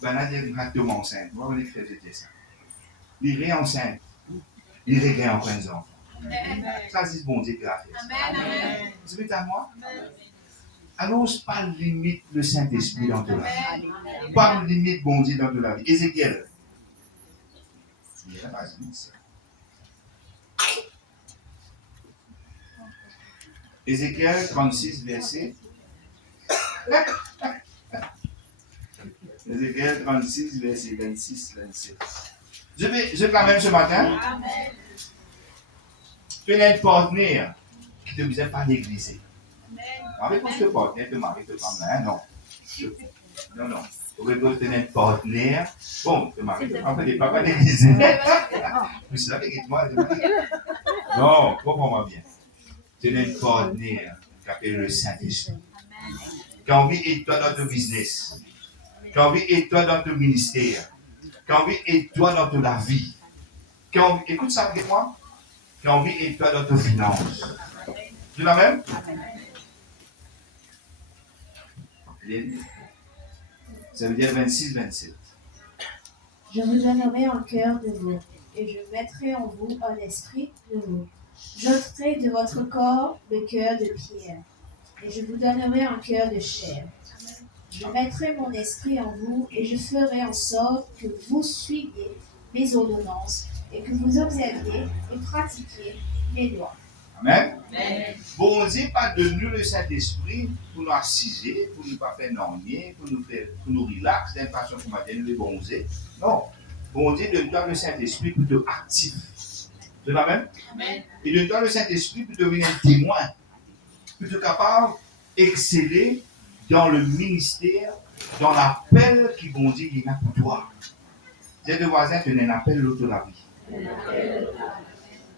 Ben là, il est tombé enceinte. Moi, on est fait de ça. Il est enceinte. Il est en plein enfants. Ça, c'est bon Dieu qui l'a fait. Amen. Vous êtes à moi? Annonce pas limite le Saint-Esprit dans ta vie. Pas limite bon Dieu dans ta vie. Ézéchiel. Ézéchiel 36, verset. Ézéchiel 36, verset 26, 27. Je vais quand même ce matin. Tu es un partenaire qui te disait pas négliger. Avec ce partenaire, tu m'arrives de femme là, non. Non. Tu veux un partenaire. Bon, tu m'arrives en fait, tu ne pas négliger. Mais c'est là que moi, non, comprends-moi bien. Tu es un partenaire qui appelle le Saint-Esprit. Qui a envie d'aider toi dans ton business. Qui a envie d'aider toi dans ton ministère. Qui a envie d'aider toi dans ta vie. Écoute ça avec moi. Qui a envie d'aider toi dans tes finances. Tu l'as même? Ça veut dire 26-27. Je vous donnerai un cœur de veau, et je mettrai en vous un esprit de veau. J'ôterai de votre corps le cœur de pierre, et je vous donnerai un cœur de chair. Je mettrai mon esprit en vous, et je ferai en sorte que vous suiviez mes ordonnances, et que vous observiez et pratiquiez mes lois. Amen. Bon Dieu, pas de nous le Saint-Esprit pour nous assiser, pour nous pas faire nornier, pour nous relaxer d'une façon qu'on va dire le bon Dieu. Non. Bon Dieu, donne-toi le Saint-Esprit pour te actif. C'est la même? Et donne-toi le Saint-Esprit pour devenir un témoin, pour être capable d'exceller dans le ministère, dans l'appel qui bon Dieu il a pour toi. J'ai deux voisins, tu n'as un appel l'autre la vie.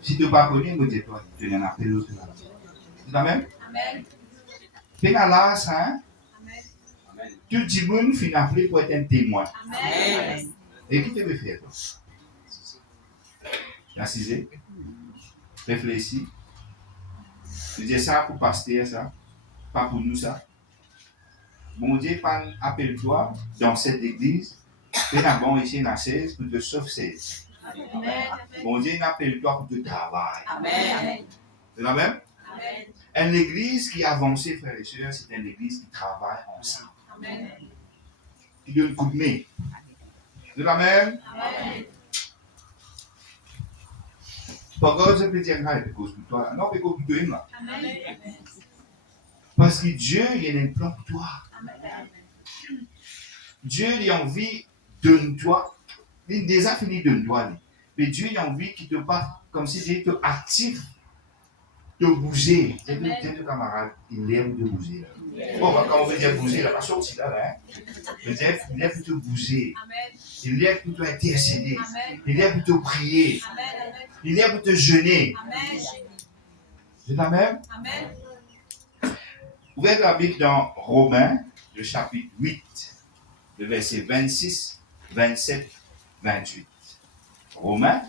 Si tu n'as pas connu, me dis-toi, tu n'as un appel l'autre la vie. C'est la même? Tu es là, ça, hein? Tout le monde finit appelé pour être un témoin. Amen. Et qui te veut faire, toi? Assisé, réfléchis. Je dis ça pour pasteur, ça. Pas pour nous, ça. Bon Dieu, appelle-toi dans cette église. Fais la bonne ici dans 16 pour te sauver 16. Bon Dieu, appelle-toi pour te travailler. Amen. C'est la même? Amen. Une église qui avance, frères et sœurs, c'est une église qui travaille ensemble. Amen. Qui donne coup de main. C'est la même? Amen. Pourquoi je peux dire que c'est cause pour toi? Non, c'est cause pour toi. Parce que Dieu, il a un plan pour toi. Amen. Dieu, il a envie de toi. Il a déjà fini de toi. Mais Dieu, il a envie qu'il te passe comme si Dieu te active de bouger. C'est tout camarade, il aime de bouger. Bon, quand on veut dire bouger, il n'a pas sorti là. Hein? Il aime pour te bouger. Il aime pour te intercéder. Il aime pour te prier. Il aime pour te jeûner. C'est la même? Ouvrez la Bible dans Romains, le chapitre 8, le verset 26, 27, 28. Romains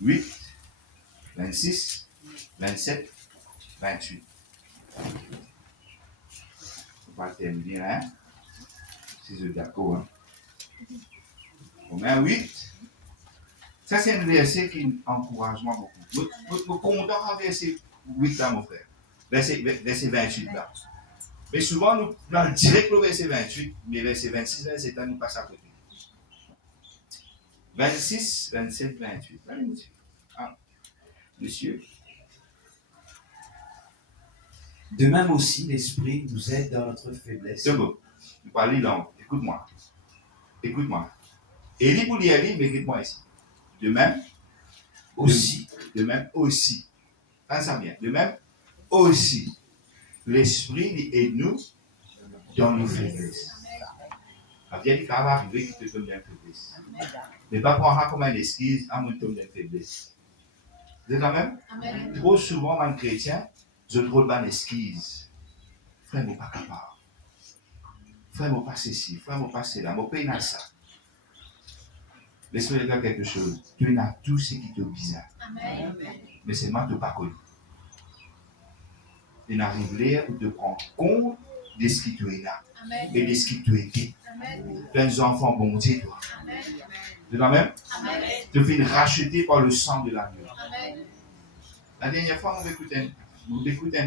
8, 26, 27, 28. On va terminer, hein? Si vous êtes d'accord, hein? Romains 8. Ça, c'est un verset qui encourage moi beaucoup. Vous content à verset 8 là, mon frère. Verset 28 là. Mais souvent, nous allons direct le verset 28, mais verset 26, verset 7, nous passe à côté. 26, 27, 28. Allez, monsieur. Ah, monsieur. De même aussi, l'Esprit nous aide dans notre faiblesse. C'est bon. Vous parlez langue. Écoute-moi. Écoute-moi. Et lis pour lire, mais écoute-moi ici. De même aussi. De même aussi. Pense ça bien. De même aussi. L'Esprit aide-nous dans nos faiblesses. Ça veut dire qu'il va arriver qu'il te donne une faiblesse. Mais pas prendre ça comme une excuse à mon tombe de faiblesse. Vous êtes quand même? Amen. Trop souvent, un chrétien, je trouve une excuse. Frère, je ne suis pas capable. Frère, je ne suis pas ceci. Frère, je ne suis pas cela. Je ne suis pas ça. Laisse-moi dire quelque chose. Tu as tout ce qui te bizarre. Amen. Mais c'est moi qui ne pas connu. Tu n'arrives là où te prendre compte de ce qui te est là. Amen. Et de ce qui te est dit. Tu es un enfant bon Dieu, toi. C'est la même? Tu fais racheter par le sang de l'agneau. La dernière fois, on écoute un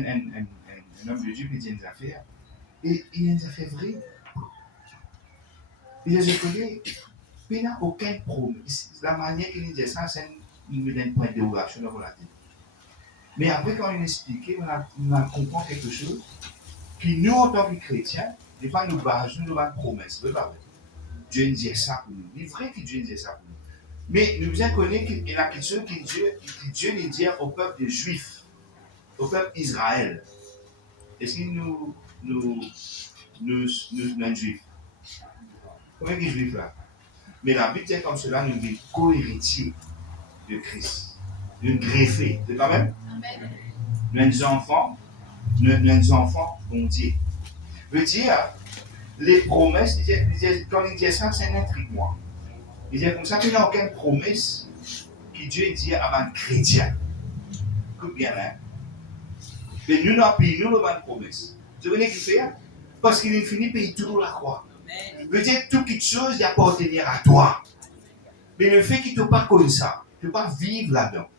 homme de Dieu qui dit des affaires. Et il y a des affaires vraies. Il les connaît. Il n'a aucun problème. La manière qu'il dit ça, c'est une point d'interrogation dans la tête. Mais après, quand il expliquait, on comprend quelque chose qui, nous, en tant que chrétiens, n'est pas nous base, nous avons une promesse. C'est pas vrai. Dieu nous dit ça pour nous. Il est vrai que Dieu nous dit ça pour nous. Mais nous devons connaître qu'il y a quelque chose que Dieu nous dit au peuple des Juifs, au peuple d'Israël. Est-ce que nous sommes Juifs? Combien de Juifs là? Mais la Bible dit comme cela, nous sommes co-héritiers de Christ. Nous greffés. C'est pas même? Nous sommes enfants, bon Dieu. Veut dire, les promesses, quand il dit ça, c'est un intrigue, moi. Il dit comme ça qu'il n'y a aucune promesse que Dieu dit à un chrétien. Écoute bien, hein. Mais nous n'avons pas de promesse. Vous savez ce qu'il fait? Parce qu'il est fini, paye toujours la croix. Veut dire toute chose qui appartient à toi. Mais le fait qu'il ne te pas connu ça, tu ne peux pas vivre là-dedans.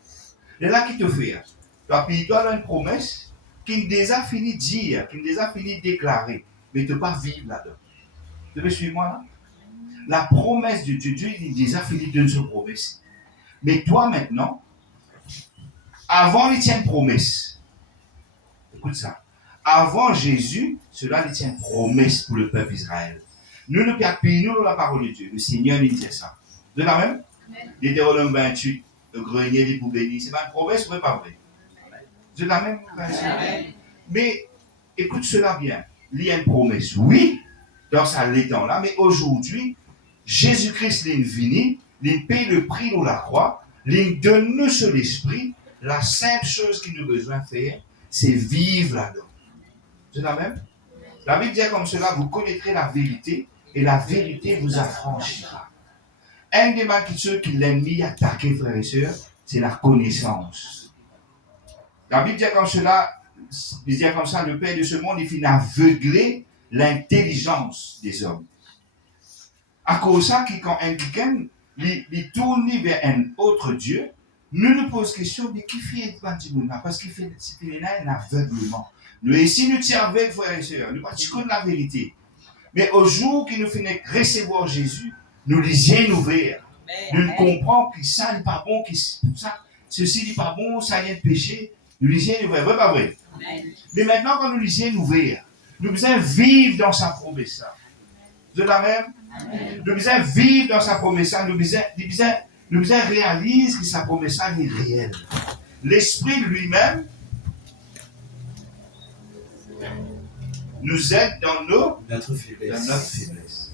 C'est là qu'il te fait. Tu as une promesse qu'il déjà fini de dire, qu'il déjà fini de déclarer, mais tu ne peux pas vivre là-dedans. Vous me suivre moi là? La promesse de Dieu, Dieu il déjà fini de donner une promesse. Mais toi maintenant, avant il tient une promesse. Écoute ça. Avant Jésus, cela il tient une promesse pour le peuple Israël. Nous ne payons la parole de Dieu. Le Seigneur nous dit ça. De la même? Deutéronome 28, le grenier dit pour bénir. C'est pas une promesse, ou pas vrai? De la même? Mais écoute cela bien. Il y a une promesse, oui, dans sa l'étang là, mais aujourd'hui, Jésus-Christ est venu, il paye le prix de la croix, il donne nous sur l'esprit. La simple chose qu'il nous a besoin de faire, c'est vivre là-dedans. C'est la même? La Bible dit comme cela, vous connaîtrez la vérité et la vérité vous affranchira. Un des malquitures que l'ennemi a attaqué, frères et sœurs, c'est la connaissance. La Bible dit comme cela, le Père de ce monde, il finit aveugler l'intelligence des hommes. À cause de ça, quand un quelqu'un il tourne vers un autre Dieu, nous nous posons la question, mais qui fait un parce qu'il fait un aveuglement. Nous, et si nous tirons avec, frères et sœurs, nous pratiquons la vérité. Mais au jour qu'il nous fait recevoir Jésus, nous les yeux nous ouverts. Nous comprenons que ça n'est pas bon, que ça, ceci n'est pas bon, ça vient de péché. Nous les yeux nous ouverts. Vrai, pas vrai? Mais maintenant, quand nous les yeux nous ouverts, nous devons vivre dans sa promesse. De la même? Nous devons vivre dans sa promesse. Nous devons réaliser que sa promesse est réelle. L'Esprit lui-même nous aide dans notre faiblesse.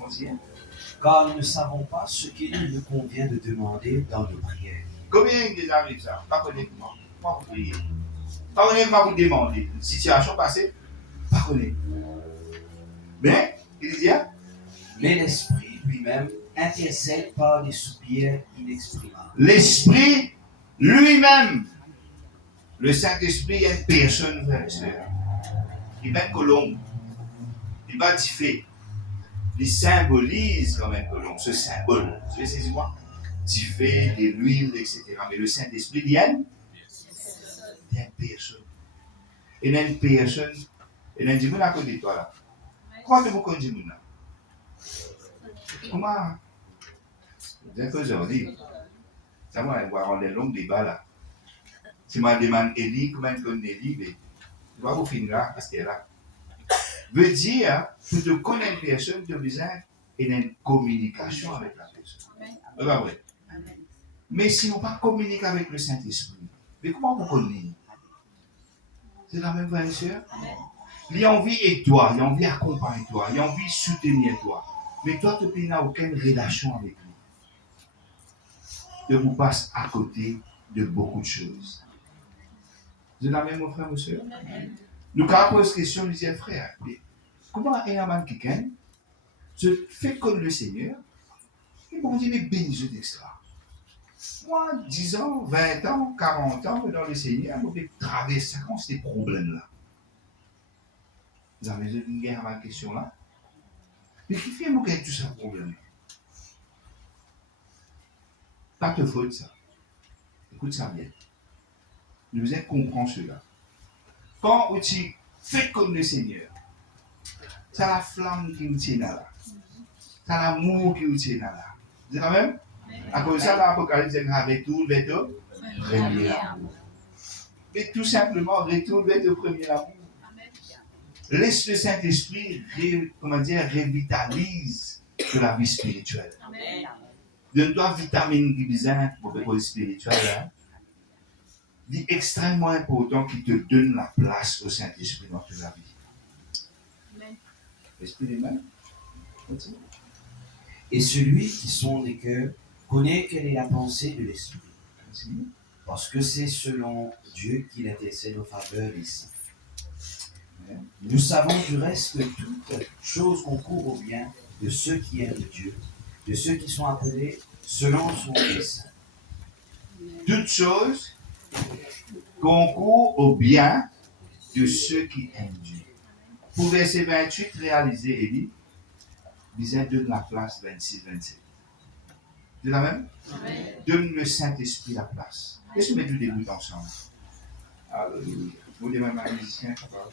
Car nous ne savons pas ce qu'il nous convient de demander dans nos prières. Combien il déjà arrive ça? Pas connaître comment? Pas vous prier. Pas connaître comment vous demander. Une situation passée? Pas connaître. Mais, il dit, mais l'Esprit lui-même intercède par des soupirs inexprimables. L'Esprit lui-même, le Saint-Esprit, il y a une personne, frère et sœur. Il met une colombe. Il va differ. Il symbolise comme un colombe, ce symbole. Vous savez, c'est quoi? Differ, de l'huile, etc. Mais le Saint-Esprit, il y a une personne. Il y a une personne. Il y a une personne à côté de toi là. Comment tu vous connais là? Comment? Vous êtes aujourd'hui. Ça va avoir un long débat là. Si je demande Élie, comment tu connais Élie, mais tu vas vous finir là, parce qu'elle est là. Veut dire, pour te connaître une personne, tu as besoin d'une communication avec la personne. C'est pas vrai? Mais si on ne pas communiquer avec le Saint-Esprit, mais comment vous connaissez? C'est la même frère et sœur? Il a envie d'aider toi, il a envie d'accompagner toi, il a envie de soutenir toi. Mais toi, tu n'as aucune relation avec lui. Tu vous passes à côté de beaucoup de choses. Vous êtes la même, mon frère, mon soeur? Nous, quand on pose cette question, nous disons, frère, comment un quelqu'un se fait connaître le Seigneur? Et bon Dieu, mais bénis extra. Moi, 10 ans, 20 ans, 40 ans dans le Seigneur, je vais traverser ces problèmes-là. Vous avez une guerre à ma question là? Mais qui fait qu'il y a tout ce problème? Pas de faute, ça. Écoute ça bien. nous devons comprendre cela. Quand tu fais comme le Seigneur, c'est la flamme qui nous tient là. C'est l'amour qui nous tient là. C'est quand même? À cause de ça, l'Apocalypse dit retourne vers ton premier amour. Mais tout simplement, retourne vers ton premier amour. Laisse le Saint-Esprit, revitalise la vie spirituelle. Donne-toi vitamine qui besoin pour le côté spirituel. C'est extrêmement important qu'il te donne la place au Saint-Esprit dans toute la vie. L'Esprit des mains. Et celui qui sonde les cœurs connaît quelle est la pensée de l'Esprit. Parce que c'est selon Dieu qu'il intercède en faveur des saints. Nous savons du reste que toute chose concourt au bien de ceux qui aiment Dieu, de ceux qui sont appelés selon son dessein. Toute chose concourt au bien de ceux qui aiment Dieu. Pour verset 28, réaliser, Élie, disait donne la place 26-27. C'est la même? Amen. Donne le Saint-Esprit la place. Laisse-nous mettre le début ensemble. Alléluia. Vous demandez à un musicien qui parle.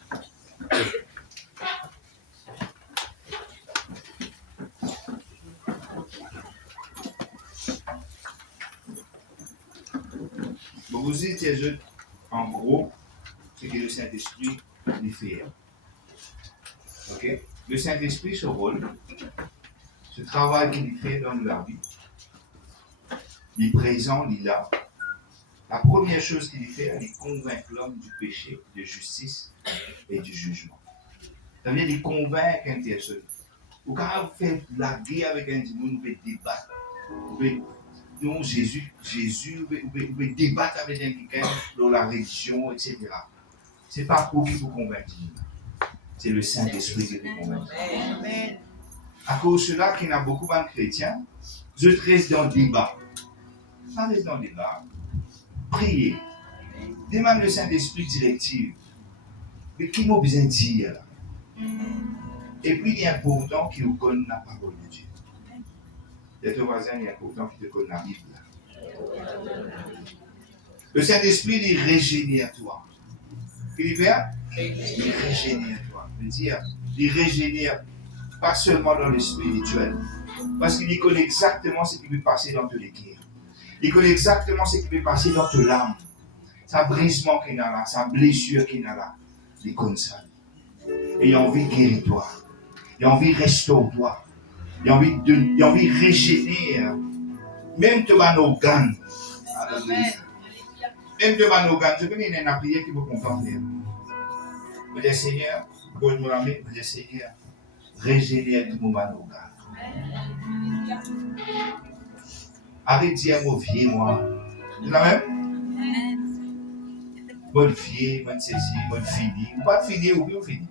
Bon, vous dites, en gros, ce que le Saint-Esprit lui fait. Ok? Le Saint-Esprit, ce rôle, ce travail qu'il fait dans leur vie, il est présent, il est là. La première chose qu'il fait, il convainc l'homme du péché, de justice et du jugement. C'est-à-dire, il convainc un personne. Ou quand vous faites la guerre avec un démon, vous pouvez débattre. Vous pouvez, non, Jésus, vous pouvez débattre avec un quelqu'un dans la religion, etc. Ce n'est pas pour qui vous convaincre. C'est le Saint-Esprit qui vous convainc. À cause de cela, qu'il y a beaucoup de chrétiens, je reste dans le débat. Ça reste dans le débat. Priez. Demande le Saint-Esprit directive. Mais qui m'a besoin de dire? Et puis, il est important qu'il vous connaisse la parole de Dieu. Il y a ton voisin, il est important qu'il te connaisse la Bible. Le Saint-Esprit, il régénère toi. Il fait? Il régénère toi. Je veux dire, il régénère pas seulement dans le spirituel. Parce qu'il connaît exactement ce qui peut passer dans ton équilibre. Il connaît exactement ce qui peut passer dans ton âme. Sa brisement qu'il y a là, sa blessure qu'il y a là. Il connaît ça. Et il a envie de guérir toi. Il a envie de restaurer toi. Il a envie de régénérer. Même te ban organe. Même te ban organe. Je connais une prière qui vous contempler. Je dis Seigneur, donne-nous la main. Je dis Seigneur, régénère tout mon organe. Arrête de dire mon vieux, moi. C'est la même? Bonne vieux, bonne ceci, bonne fini. Ou pas fini, ou bien fini.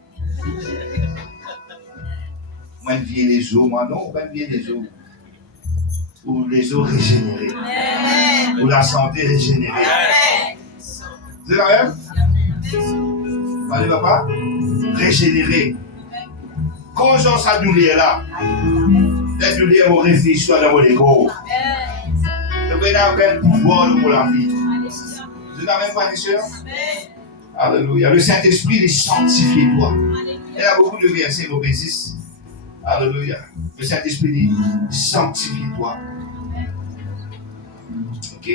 Moi, vieux les os, moi, non, pas vieux les os. Ou les os régénérés. Amen. Ou la santé régénérée. C'est la même? Allez, papa? Régénéré. Quand j'en sa douleur là, la douleur au réfléchir dans mon égo. Donc, il n'a aucun pouvoir pour la vie. Vous n'avez même pas, monsieur? Alléluia. Le Saint-Esprit, il sanctifie toi. Il y a beaucoup de versets, vous obéissez. Alléluia. Le Saint-Esprit, il sanctifie toi. Ok?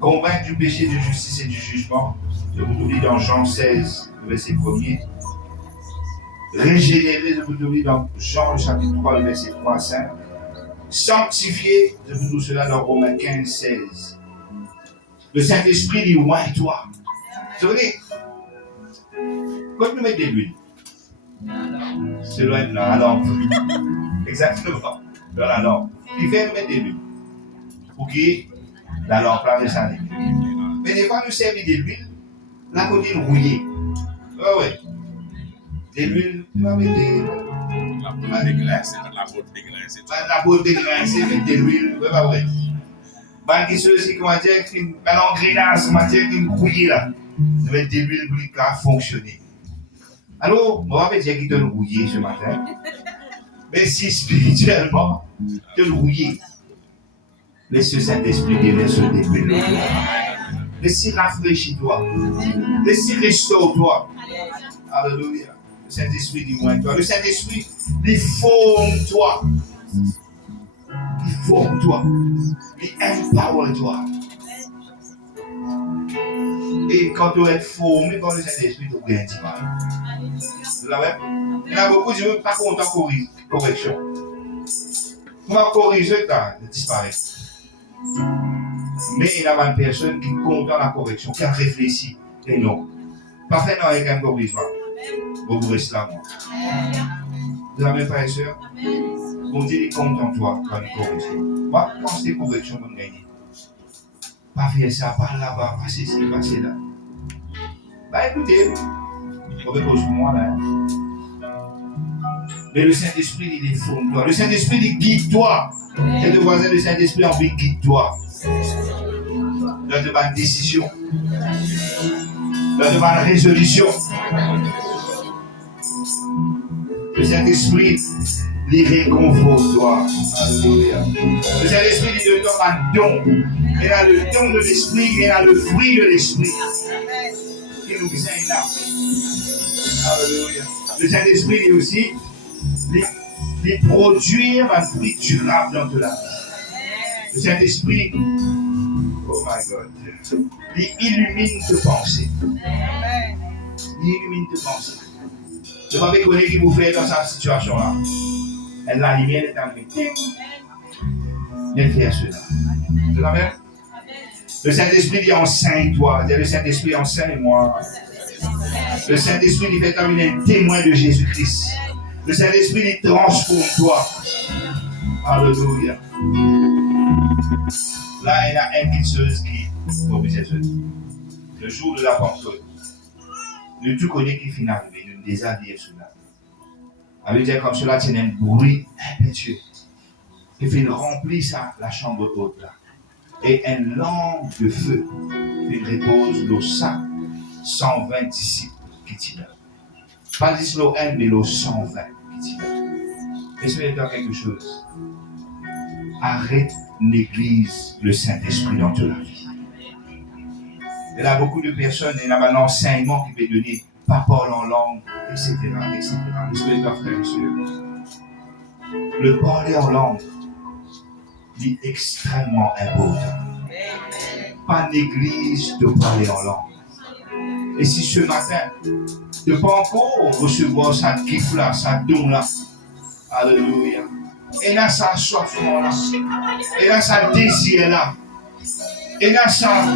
Convaincre du péché, de justice et du jugement. Je vous lis dans Jean 16, verset 1er. Régénérer, je vous lis dans Jean, le chapitre 3, le verset 3 à 5. Sanctifier, je vous dis cela dans Romains 15, 16. Le Saint-Esprit dit, ouais, toi. Vous savez, quand nous mettons de l'huile, c'est loin de la lampe. Exactement, dans la lampe. Il fait nous mettre de l'huile pour que la lampe reste allumée. Mais des fois, nous servons de l'huile, là, qu'on dit rouillé. Ouais. De l'huile, tu vas mettre la boule déglancée. La boule déglancée, mettre de l'huile, ouais. Banque ceux-ci, comment dire, qui maintenant grillage, comment dire, qui rouillé là. Nous mettons de l'huile pour qu'il fonctionner. Alors, on va pas dire qu'il te rouillé ce matin. Mais si spirituellement, te rouillé. Laisse le Saint-Esprit déverser de l'huile. Laisse-y rafraîchis-toi. Laisse-y restaure-toi. Alléluia. Le Saint-Esprit dit moins toi. Le Saint-Esprit dit forme-toi. Il forme-toi. Il empower-toi. Et quand tu es formé par le Saint-Esprit, tu gagnes du mal. Vous l'avez? Il y en a beaucoup qui ne sont pas contents de correction. On va corriger, tu disparais. Mais il y a une personne qui est content de la correction, qui a réfléchi. Et non. Pas fait non avec un corrigement. Vous restez là, moi. Vous avez frères et sœurs? Bon Dieu est content de toi quand il corrige. Moi, quand c'est correction, on gagne. Pas faire ça, pas là-bas, pas ceci, pas cela. Bah écoutez, on veut cause pour moi là. Mais le Saint-Esprit, il est forme-toi. Le Saint-Esprit, il guide-toi. Et le voisin, le Saint-Esprit, en vie, guide-toi. Dans de bonnes décisions. Dans de bonnes résolutions. Le Saint-Esprit, il réconforte-toi. Alléluia. Le Saint-Esprit, il te donne un don. Il a le don de l'Esprit, il a le fruit de l'Esprit. Qui nous enseigne là. Alléluia. Le Saint-Esprit, il aussi, il produire un fruit durable dans ta vie. Le Saint-Esprit, oh my God, il illumine tes pensées. Il illumine tes pensées. Je ne sais pas ce qu'il vous fait dans cette situation-là. La lumière est allumée. Elle fait cela. C'est la même? Le Saint-Esprit dit enseigne-toi. Le Saint-Esprit enseigne-moi. Le Saint-Esprit dit fait comme un témoin de Jésus-Christ. Le Saint-Esprit dit transforme-toi. Alléluia. Là, il y a une petite chose qui le jour de la Pentecôte, nous tous connaissons qui finit arrivé, nous déjà dit cela. Ça veut dire comme cela, c'est un bruit impétueux. Il fait remplir ça, la chambre haute là. Et une lampe de feu qui repose le sac 120 disciples qui t'y là. Pas juste le 1, mais le 120 qui t'y là. Est-ce faire quelque chose? Arrête, néglige le Saint-Esprit dans ta vie. Il y a beaucoup de personnes, il y a un enseignement qui peut donner, pas parler en langue, etc. etc. Le parler en langue est extrêmement important. Pas néglige de parler en langue. Et si ce matin, tu ne peux pas encore recevoir sa kiff là, sa don là, alléluia. Et là, ça soif là. Et là, ça désir là. Et là, ça.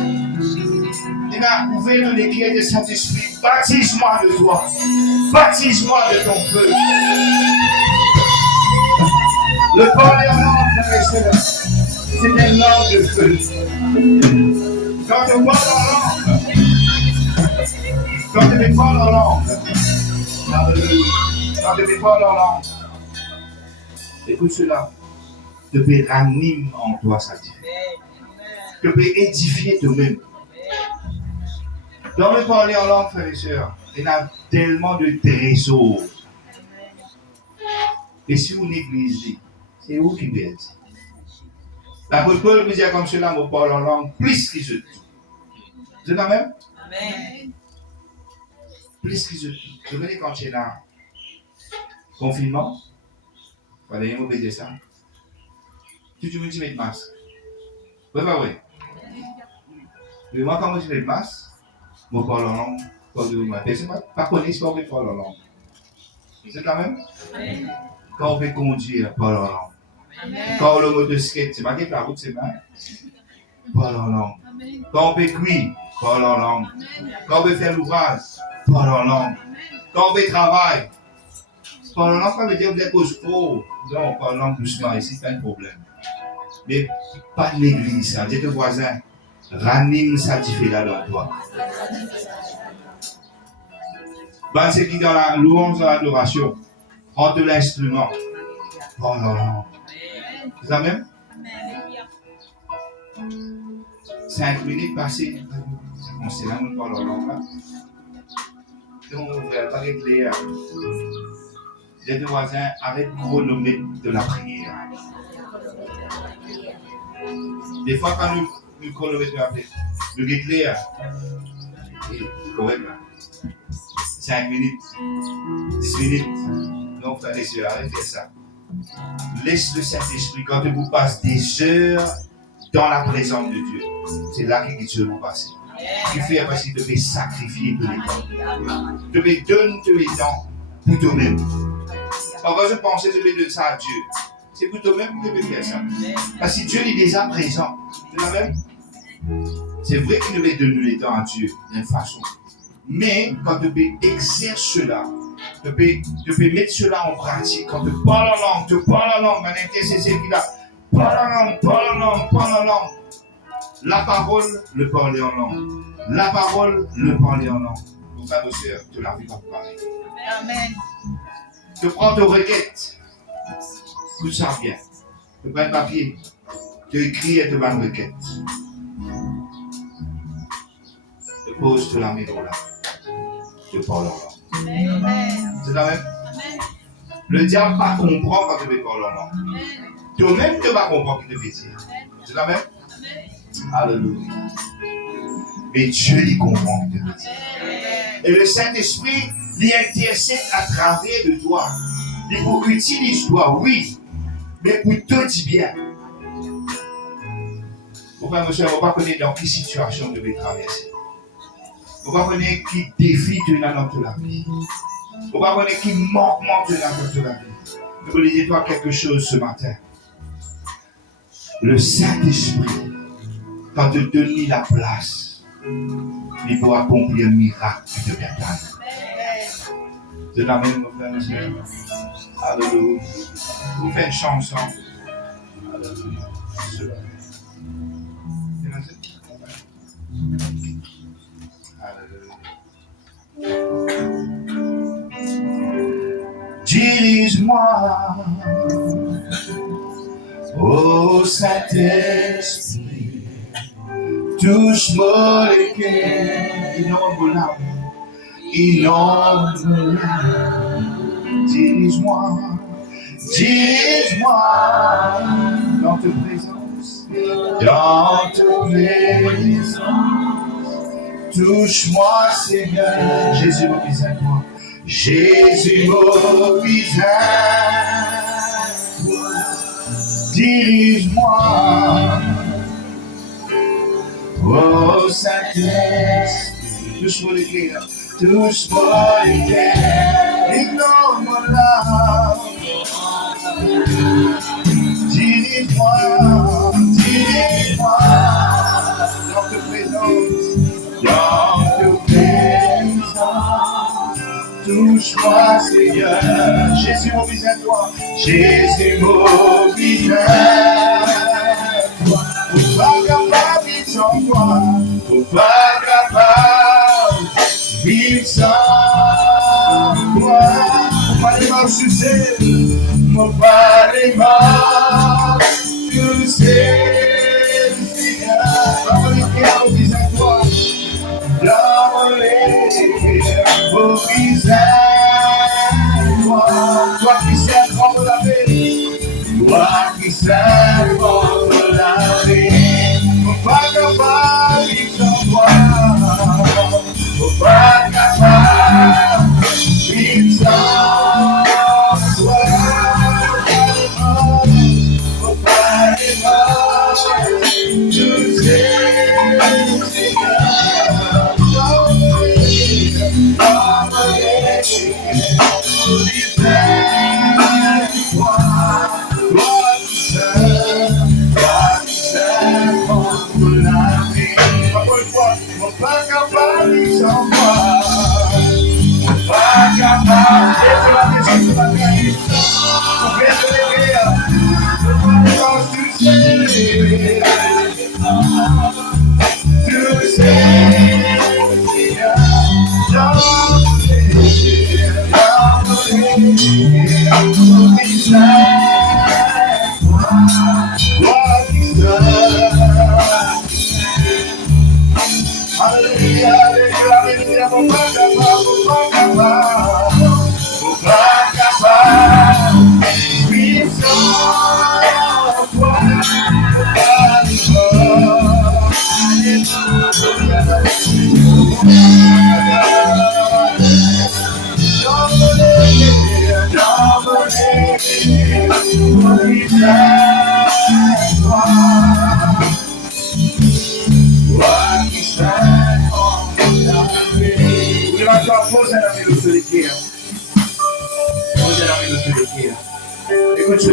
Et là, ouvrir les clés de Saint-Esprit. Baptise-moi de toi. Baptise-moi de ton feu. Le parler en langue, frères et sœurs, c'est une langue de feu. Quand tu parles en langue, quand tu parles en langue, quand tu parles en langue, écoute cela, tu peux ranimer en toi sa vie. Tu peux édifier toi-même. Dans le parler en langue, frères et sœurs, il y a tellement de trésors. Et si vous négligez, c'est vous qui perdez. L'apôtre Paul vous dit comme cela, je parle en langue plus que je tout. Vous êtes quand même? Amen. Plus que je tout. Je venais quand il y a confinement. Vous allez me dire ça. Tu me dis mettre masque. Oui, pas vrai. Mais moi, quand je mets le masque, je parle en langue. Personne ne pas connaît ce qu'on parle en langue. C'est quand même? Quand on peut conduire, parle en langue. Amen. Quand on le motocyclette, c'est pas que la route, c'est mal. Parle en langue. Quand on peut cuire, parle en langue. Quand on peut faire l'ouvrage, parle en langue. Quand on peut travailler, parle en langue, ça veut dire que vous êtes au sport. Non, parle en langue doucement, ici, c'est pas un problème. Mais pas l'église, ça. Dis-toi voisin, ranime ça, tu fais là dans toi. Ben, c'est qui dans la louange, dans l'adoration, entre l'instrument, parle en langue. C'est ça même? 5 minutes passées, on sait là, on parle en langue là. Donc, on ne va pas régler. Les deux voisins, arrête de chronomètre de la prière. Des fois, quand nous chronométrons la prière, Le guet correct là. 5 minutes, 10 minutes. Non, frères et sœurs, arrêtez ça. Laisse le Saint-Esprit, quand vous passez des heures dans la présence de Dieu, c'est là que Dieu vous passe. Tu fais parce que tu devais sacrifier tous les temps. Tu devais donner tous les temps pour toi-même. Parfois, je pensais que je devais donner ça à Dieu. C'est pour toi-même que tu devais faire ça. Parce que Dieu est déjà présent. Tu vois même? C'est vrai qu'il devait donner les temps à Dieu d'une façon. Mais quand tu peux exercer cela, tu peux mettre cela en pratique. Quand tu parles en langue, un intercesseur qui a parle en langue. La parole, le parler en langue. La parole, le parler en langue. Pour ça, monsieur, tu la vie va parler. Amen. Tu prends tes requêtes. Tout ça bien. Tu prends un papier. Tu écris et tu vas une requête. Tu poses, tu la mets là. Tu parles en langue. Amen. C'est la même. Le diable ne va pas comprendre quand tu veux parler en langue. Toi-même, tu vas comprendre ce qu'il te fait dire. C'est la même. Alléluia. Mais Dieu lui comprend ce qu'il te fait dire. Et le Saint-Esprit lui intercède à travers de toi. Il faut utiliser toi, oui, mais pour te dire bien. Mon frère, monsieur, on ne va pas connaître dans quelle situation tu veux traverser. On ne va pas connaître qui défie tu as dans ta vie. On ne va pas connaître qui manquement tu as dans ta vie. Je veux dire toi quelque chose ce matin. Le Saint-Esprit, quand tu donnes la place, il faut accomplir un miracle de bataille. C'est la même, mon frère, monsieur. Alléluia. Vous faites une chanson. Alléluia. Dirige-moi, ô Saint-Esprit, touche-moi les cœurs, inonde-moi, dirige-moi dans ta présence, touche-moi Seigneur, Jésus mon visage, Jésus mon visage, dirige-moi, ô Saint-Esprit, touche-moi les cœurs, inonde-moi là, dirige-moi dans ta présence, touche-moi Seigneur, Jésus mon visage, Jésus mon visage, faut pas capable sans toi, faut pas capable vivre sans toi, faut pas les mains sucer, faut pas les mains sucer, Seigneur, envoie au visage toi, au visage toi qui sais prendre la vie, toi qui sais prendre la vie, faut pas capable vivre sans toi, faut pas capable vivre sans toi, faut pas les mains, tu sais,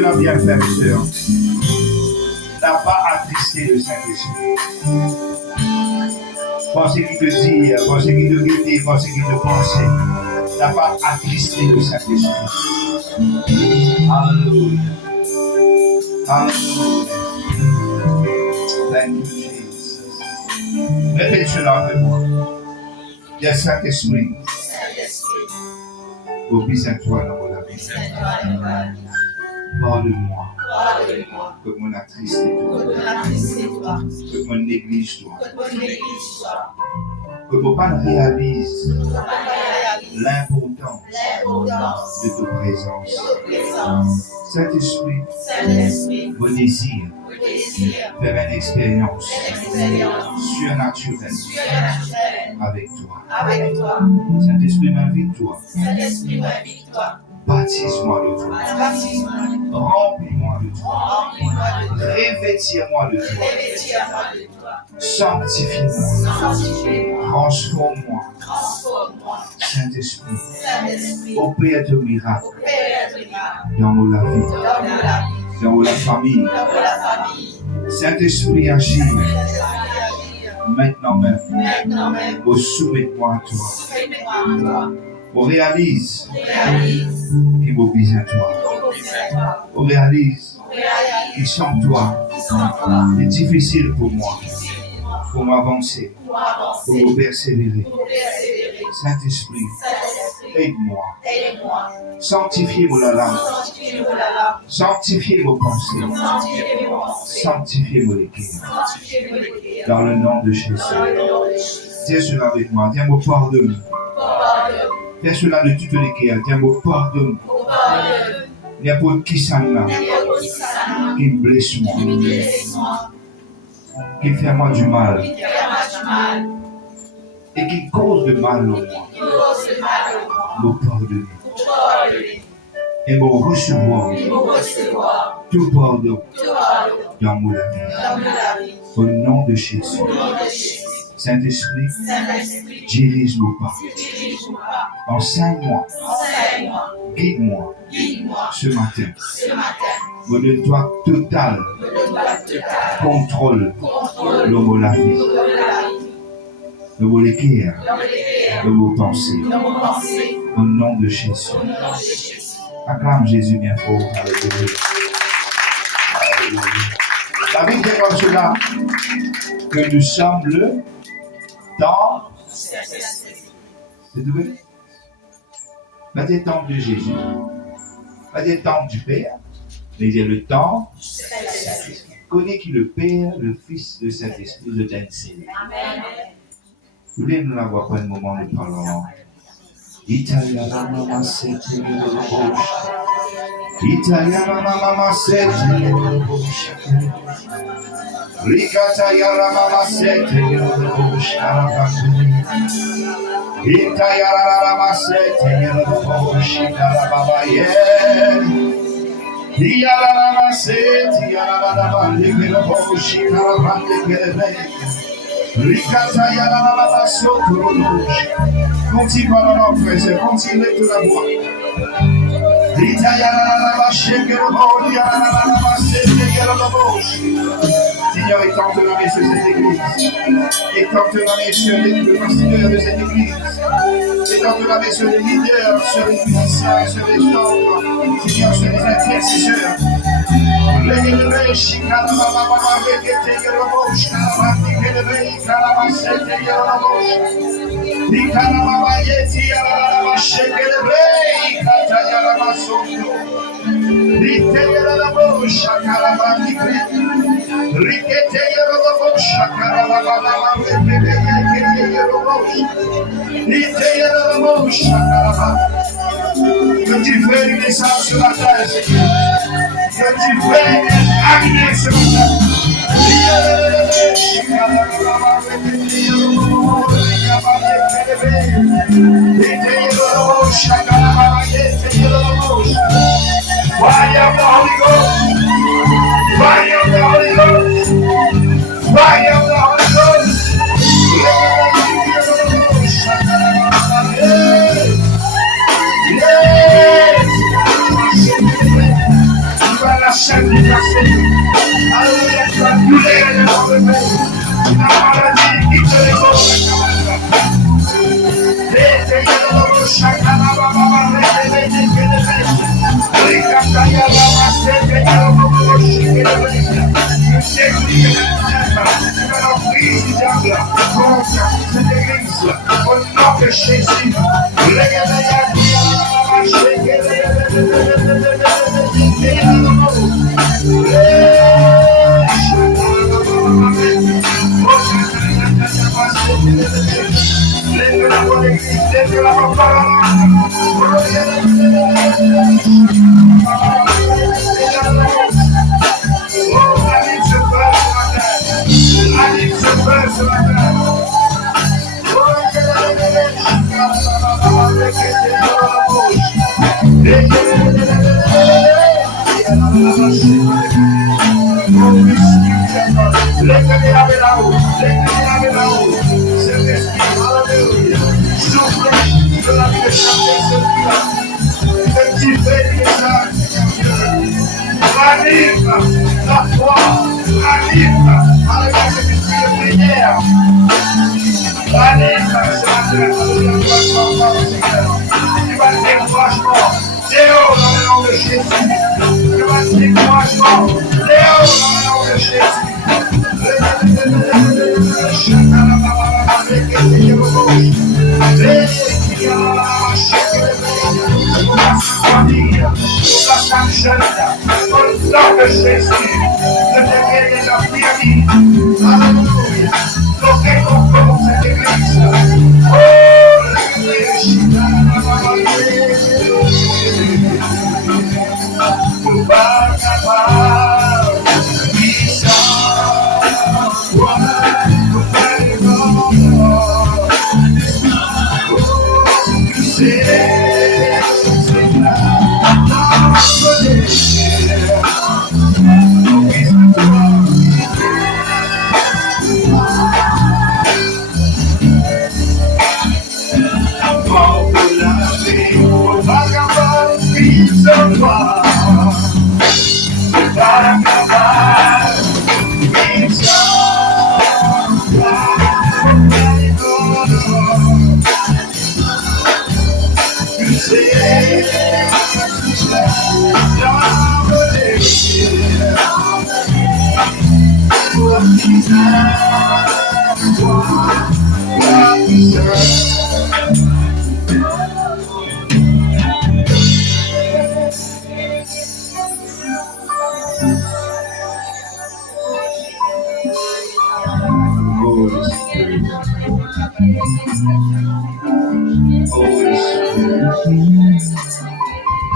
cela, bien frères et sœurs, n'a pas attristé le Saint-Esprit. Pensez qu'il te dit, pensez qu'il te guide, pensez qu'il te pensait, n'a pas attristé le Saint-Esprit. Alléluia. Alléluia. Thank you, Jesus. Répète cela avec moi. Dis Saint-Esprit. Obéis-toi dans mon vie. Pardonne-moi que mon attristé toi, que mon néglige toi, que mon pas réalise l'importance de ta présence. Saint-Esprit, mon désir faire une expérience surnaturelle avec toi. Saint-Esprit, m'invite-toi. Baptise-moi de toi. Remplis-moi de toi. Revêtis-moi de toi. Sanctifie-moi. Transforme-moi. Saint-Esprit, opère ton miracle dans la vie, dans la famille. Saint-Esprit, agis maintenant même. Soumets-moi à toi. On réalise qu'il m'obéit à toi. On réalise qu'il sans toi est difficile pour moi, pour m'avancer, pour me persévérer. Saint-Esprit, aide-moi. Sanctifiez mon langue. Sanctifiez vos pensées. Sanctifiez vos équipes. Dans le nom de Jésus. Dis cela avec moi. Dis-moi pardonne. Dis cela de toute l'équipe. Dis-moi pardonne. N'importe qui s'en a. Qui me blesse moi. Qui fait moi du mal. Et qui cause de mal en moi. Me pardonner. Et me recevoir tout pardon dans mon vie. Au nom de Jésus. Saint-Esprit, dirige mon pas. Enseigne-moi. Guide-moi ce matin. Me donne-toi total contrôle dans la vie. De vos équerres, de vos pensées. Au nom de Jésus. Acclame Jésus bien fort. Alléluia. La Bible dit comme cela que nous sommes le temps. C'est tout. Pas des temps de Jésus, pas des temps du Père, mais il y a le temps. Connais qui le Père, le Fils, le Saint-Esprit, le Saint-Esprit. Vous voulez nous l'avoir pour un moment de parlement. Italiana mama sete Italiana mama sete Ricata yara mama sete Italiana mama sete Yara baba ye Yara mama sete Yara baba Ricata yara mama sete Continue par la langue, frère, continue de la voix. Seigneur, étends la main sur cette église. Étends la main sur le pasteur de cette église. Étends la main sur les leaders, sur les musiciens, sur les chanteurs. Seigneur, sur les intercesseurs. Que tu fais une naissance sur la terre, Seigneur. Que tu fais arriver sur la terre. Fire of the Holy Ghost. Fire of the Holy Ghost. Fire of the Holy Ghost. Yes. La maladie quitte les corps. Au nom de Jésus, la foi, anime, avec cet esprit de prière. Anime, tu vas le découragement, dehors dans le nom de Jésus. Tu vas le découragement, dehors dans le nom de Jésus.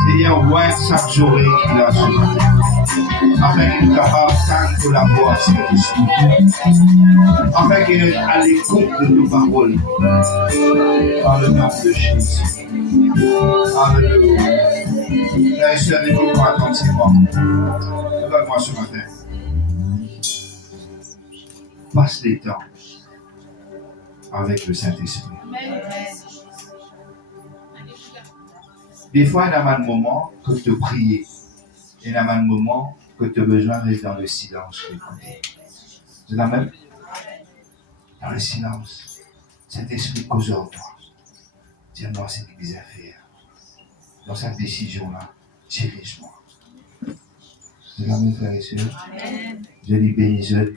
Seigneur, ouais, chaque journée qu'il a ce matin, afin qu'il soit capable de la voix, afin qu'il est à l'écoute de nos paroles, par le nom de Jésus. Alléluia. Frères et sœurs, écoute-moi attentivement. Regarde-moi ce matin. Passe les temps avec le Saint-Esprit. Des fois, il y a un moment que tu prier. Il y a un moment que tu as besoin d'être dans le silence. C'est la même? Dans le silence. Saint-Esprit cause en toi. Tiens-moi cette église à faire. Dans cette décision-là, dirige-moi. C'est la même, frère et sœur. Je dis bénis-je.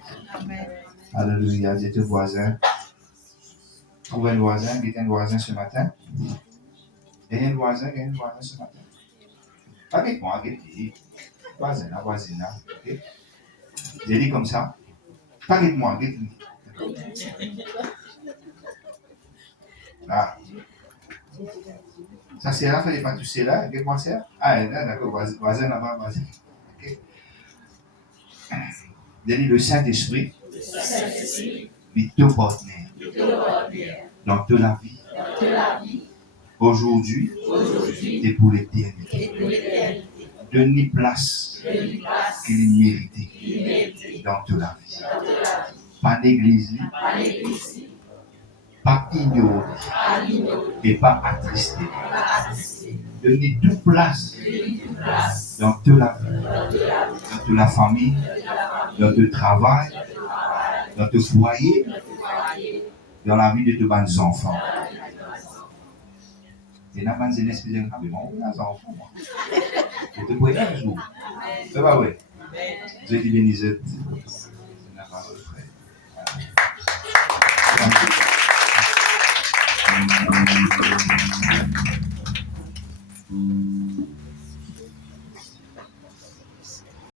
Alléluia. J'étais voisin. Trouver un voisin, qui était un voisin ce matin. Il y a un voisin ce matin. Pas avec moi, avec lui. Voisin, la voisine. Okay? J'ai dit comme ça. Pas avec moi, avec lui. Là. Ça c'est là, il ne fallait pas toucher là. Avec moi, c'est là. Ah, d'accord, voisin là-bas, voisin. Okay? J'ai dit le Saint-Esprit. Il te porte dans toute la vie. Aujourd'hui et pour l'éternité. Donne-lui place qu'il mérite dans toute la vie. Pas l'église, pas ignorer et pas attristé. Donne-lui toute place dans toute la vie, dans toute la famille, dans le travail, dans tes foyers, dans la vie de tes bonnes enfants. Et dans la bonne jeunesse, je vais des enfants. Et te pouvez un jour. C'est pas vrai. Je dis bénisette.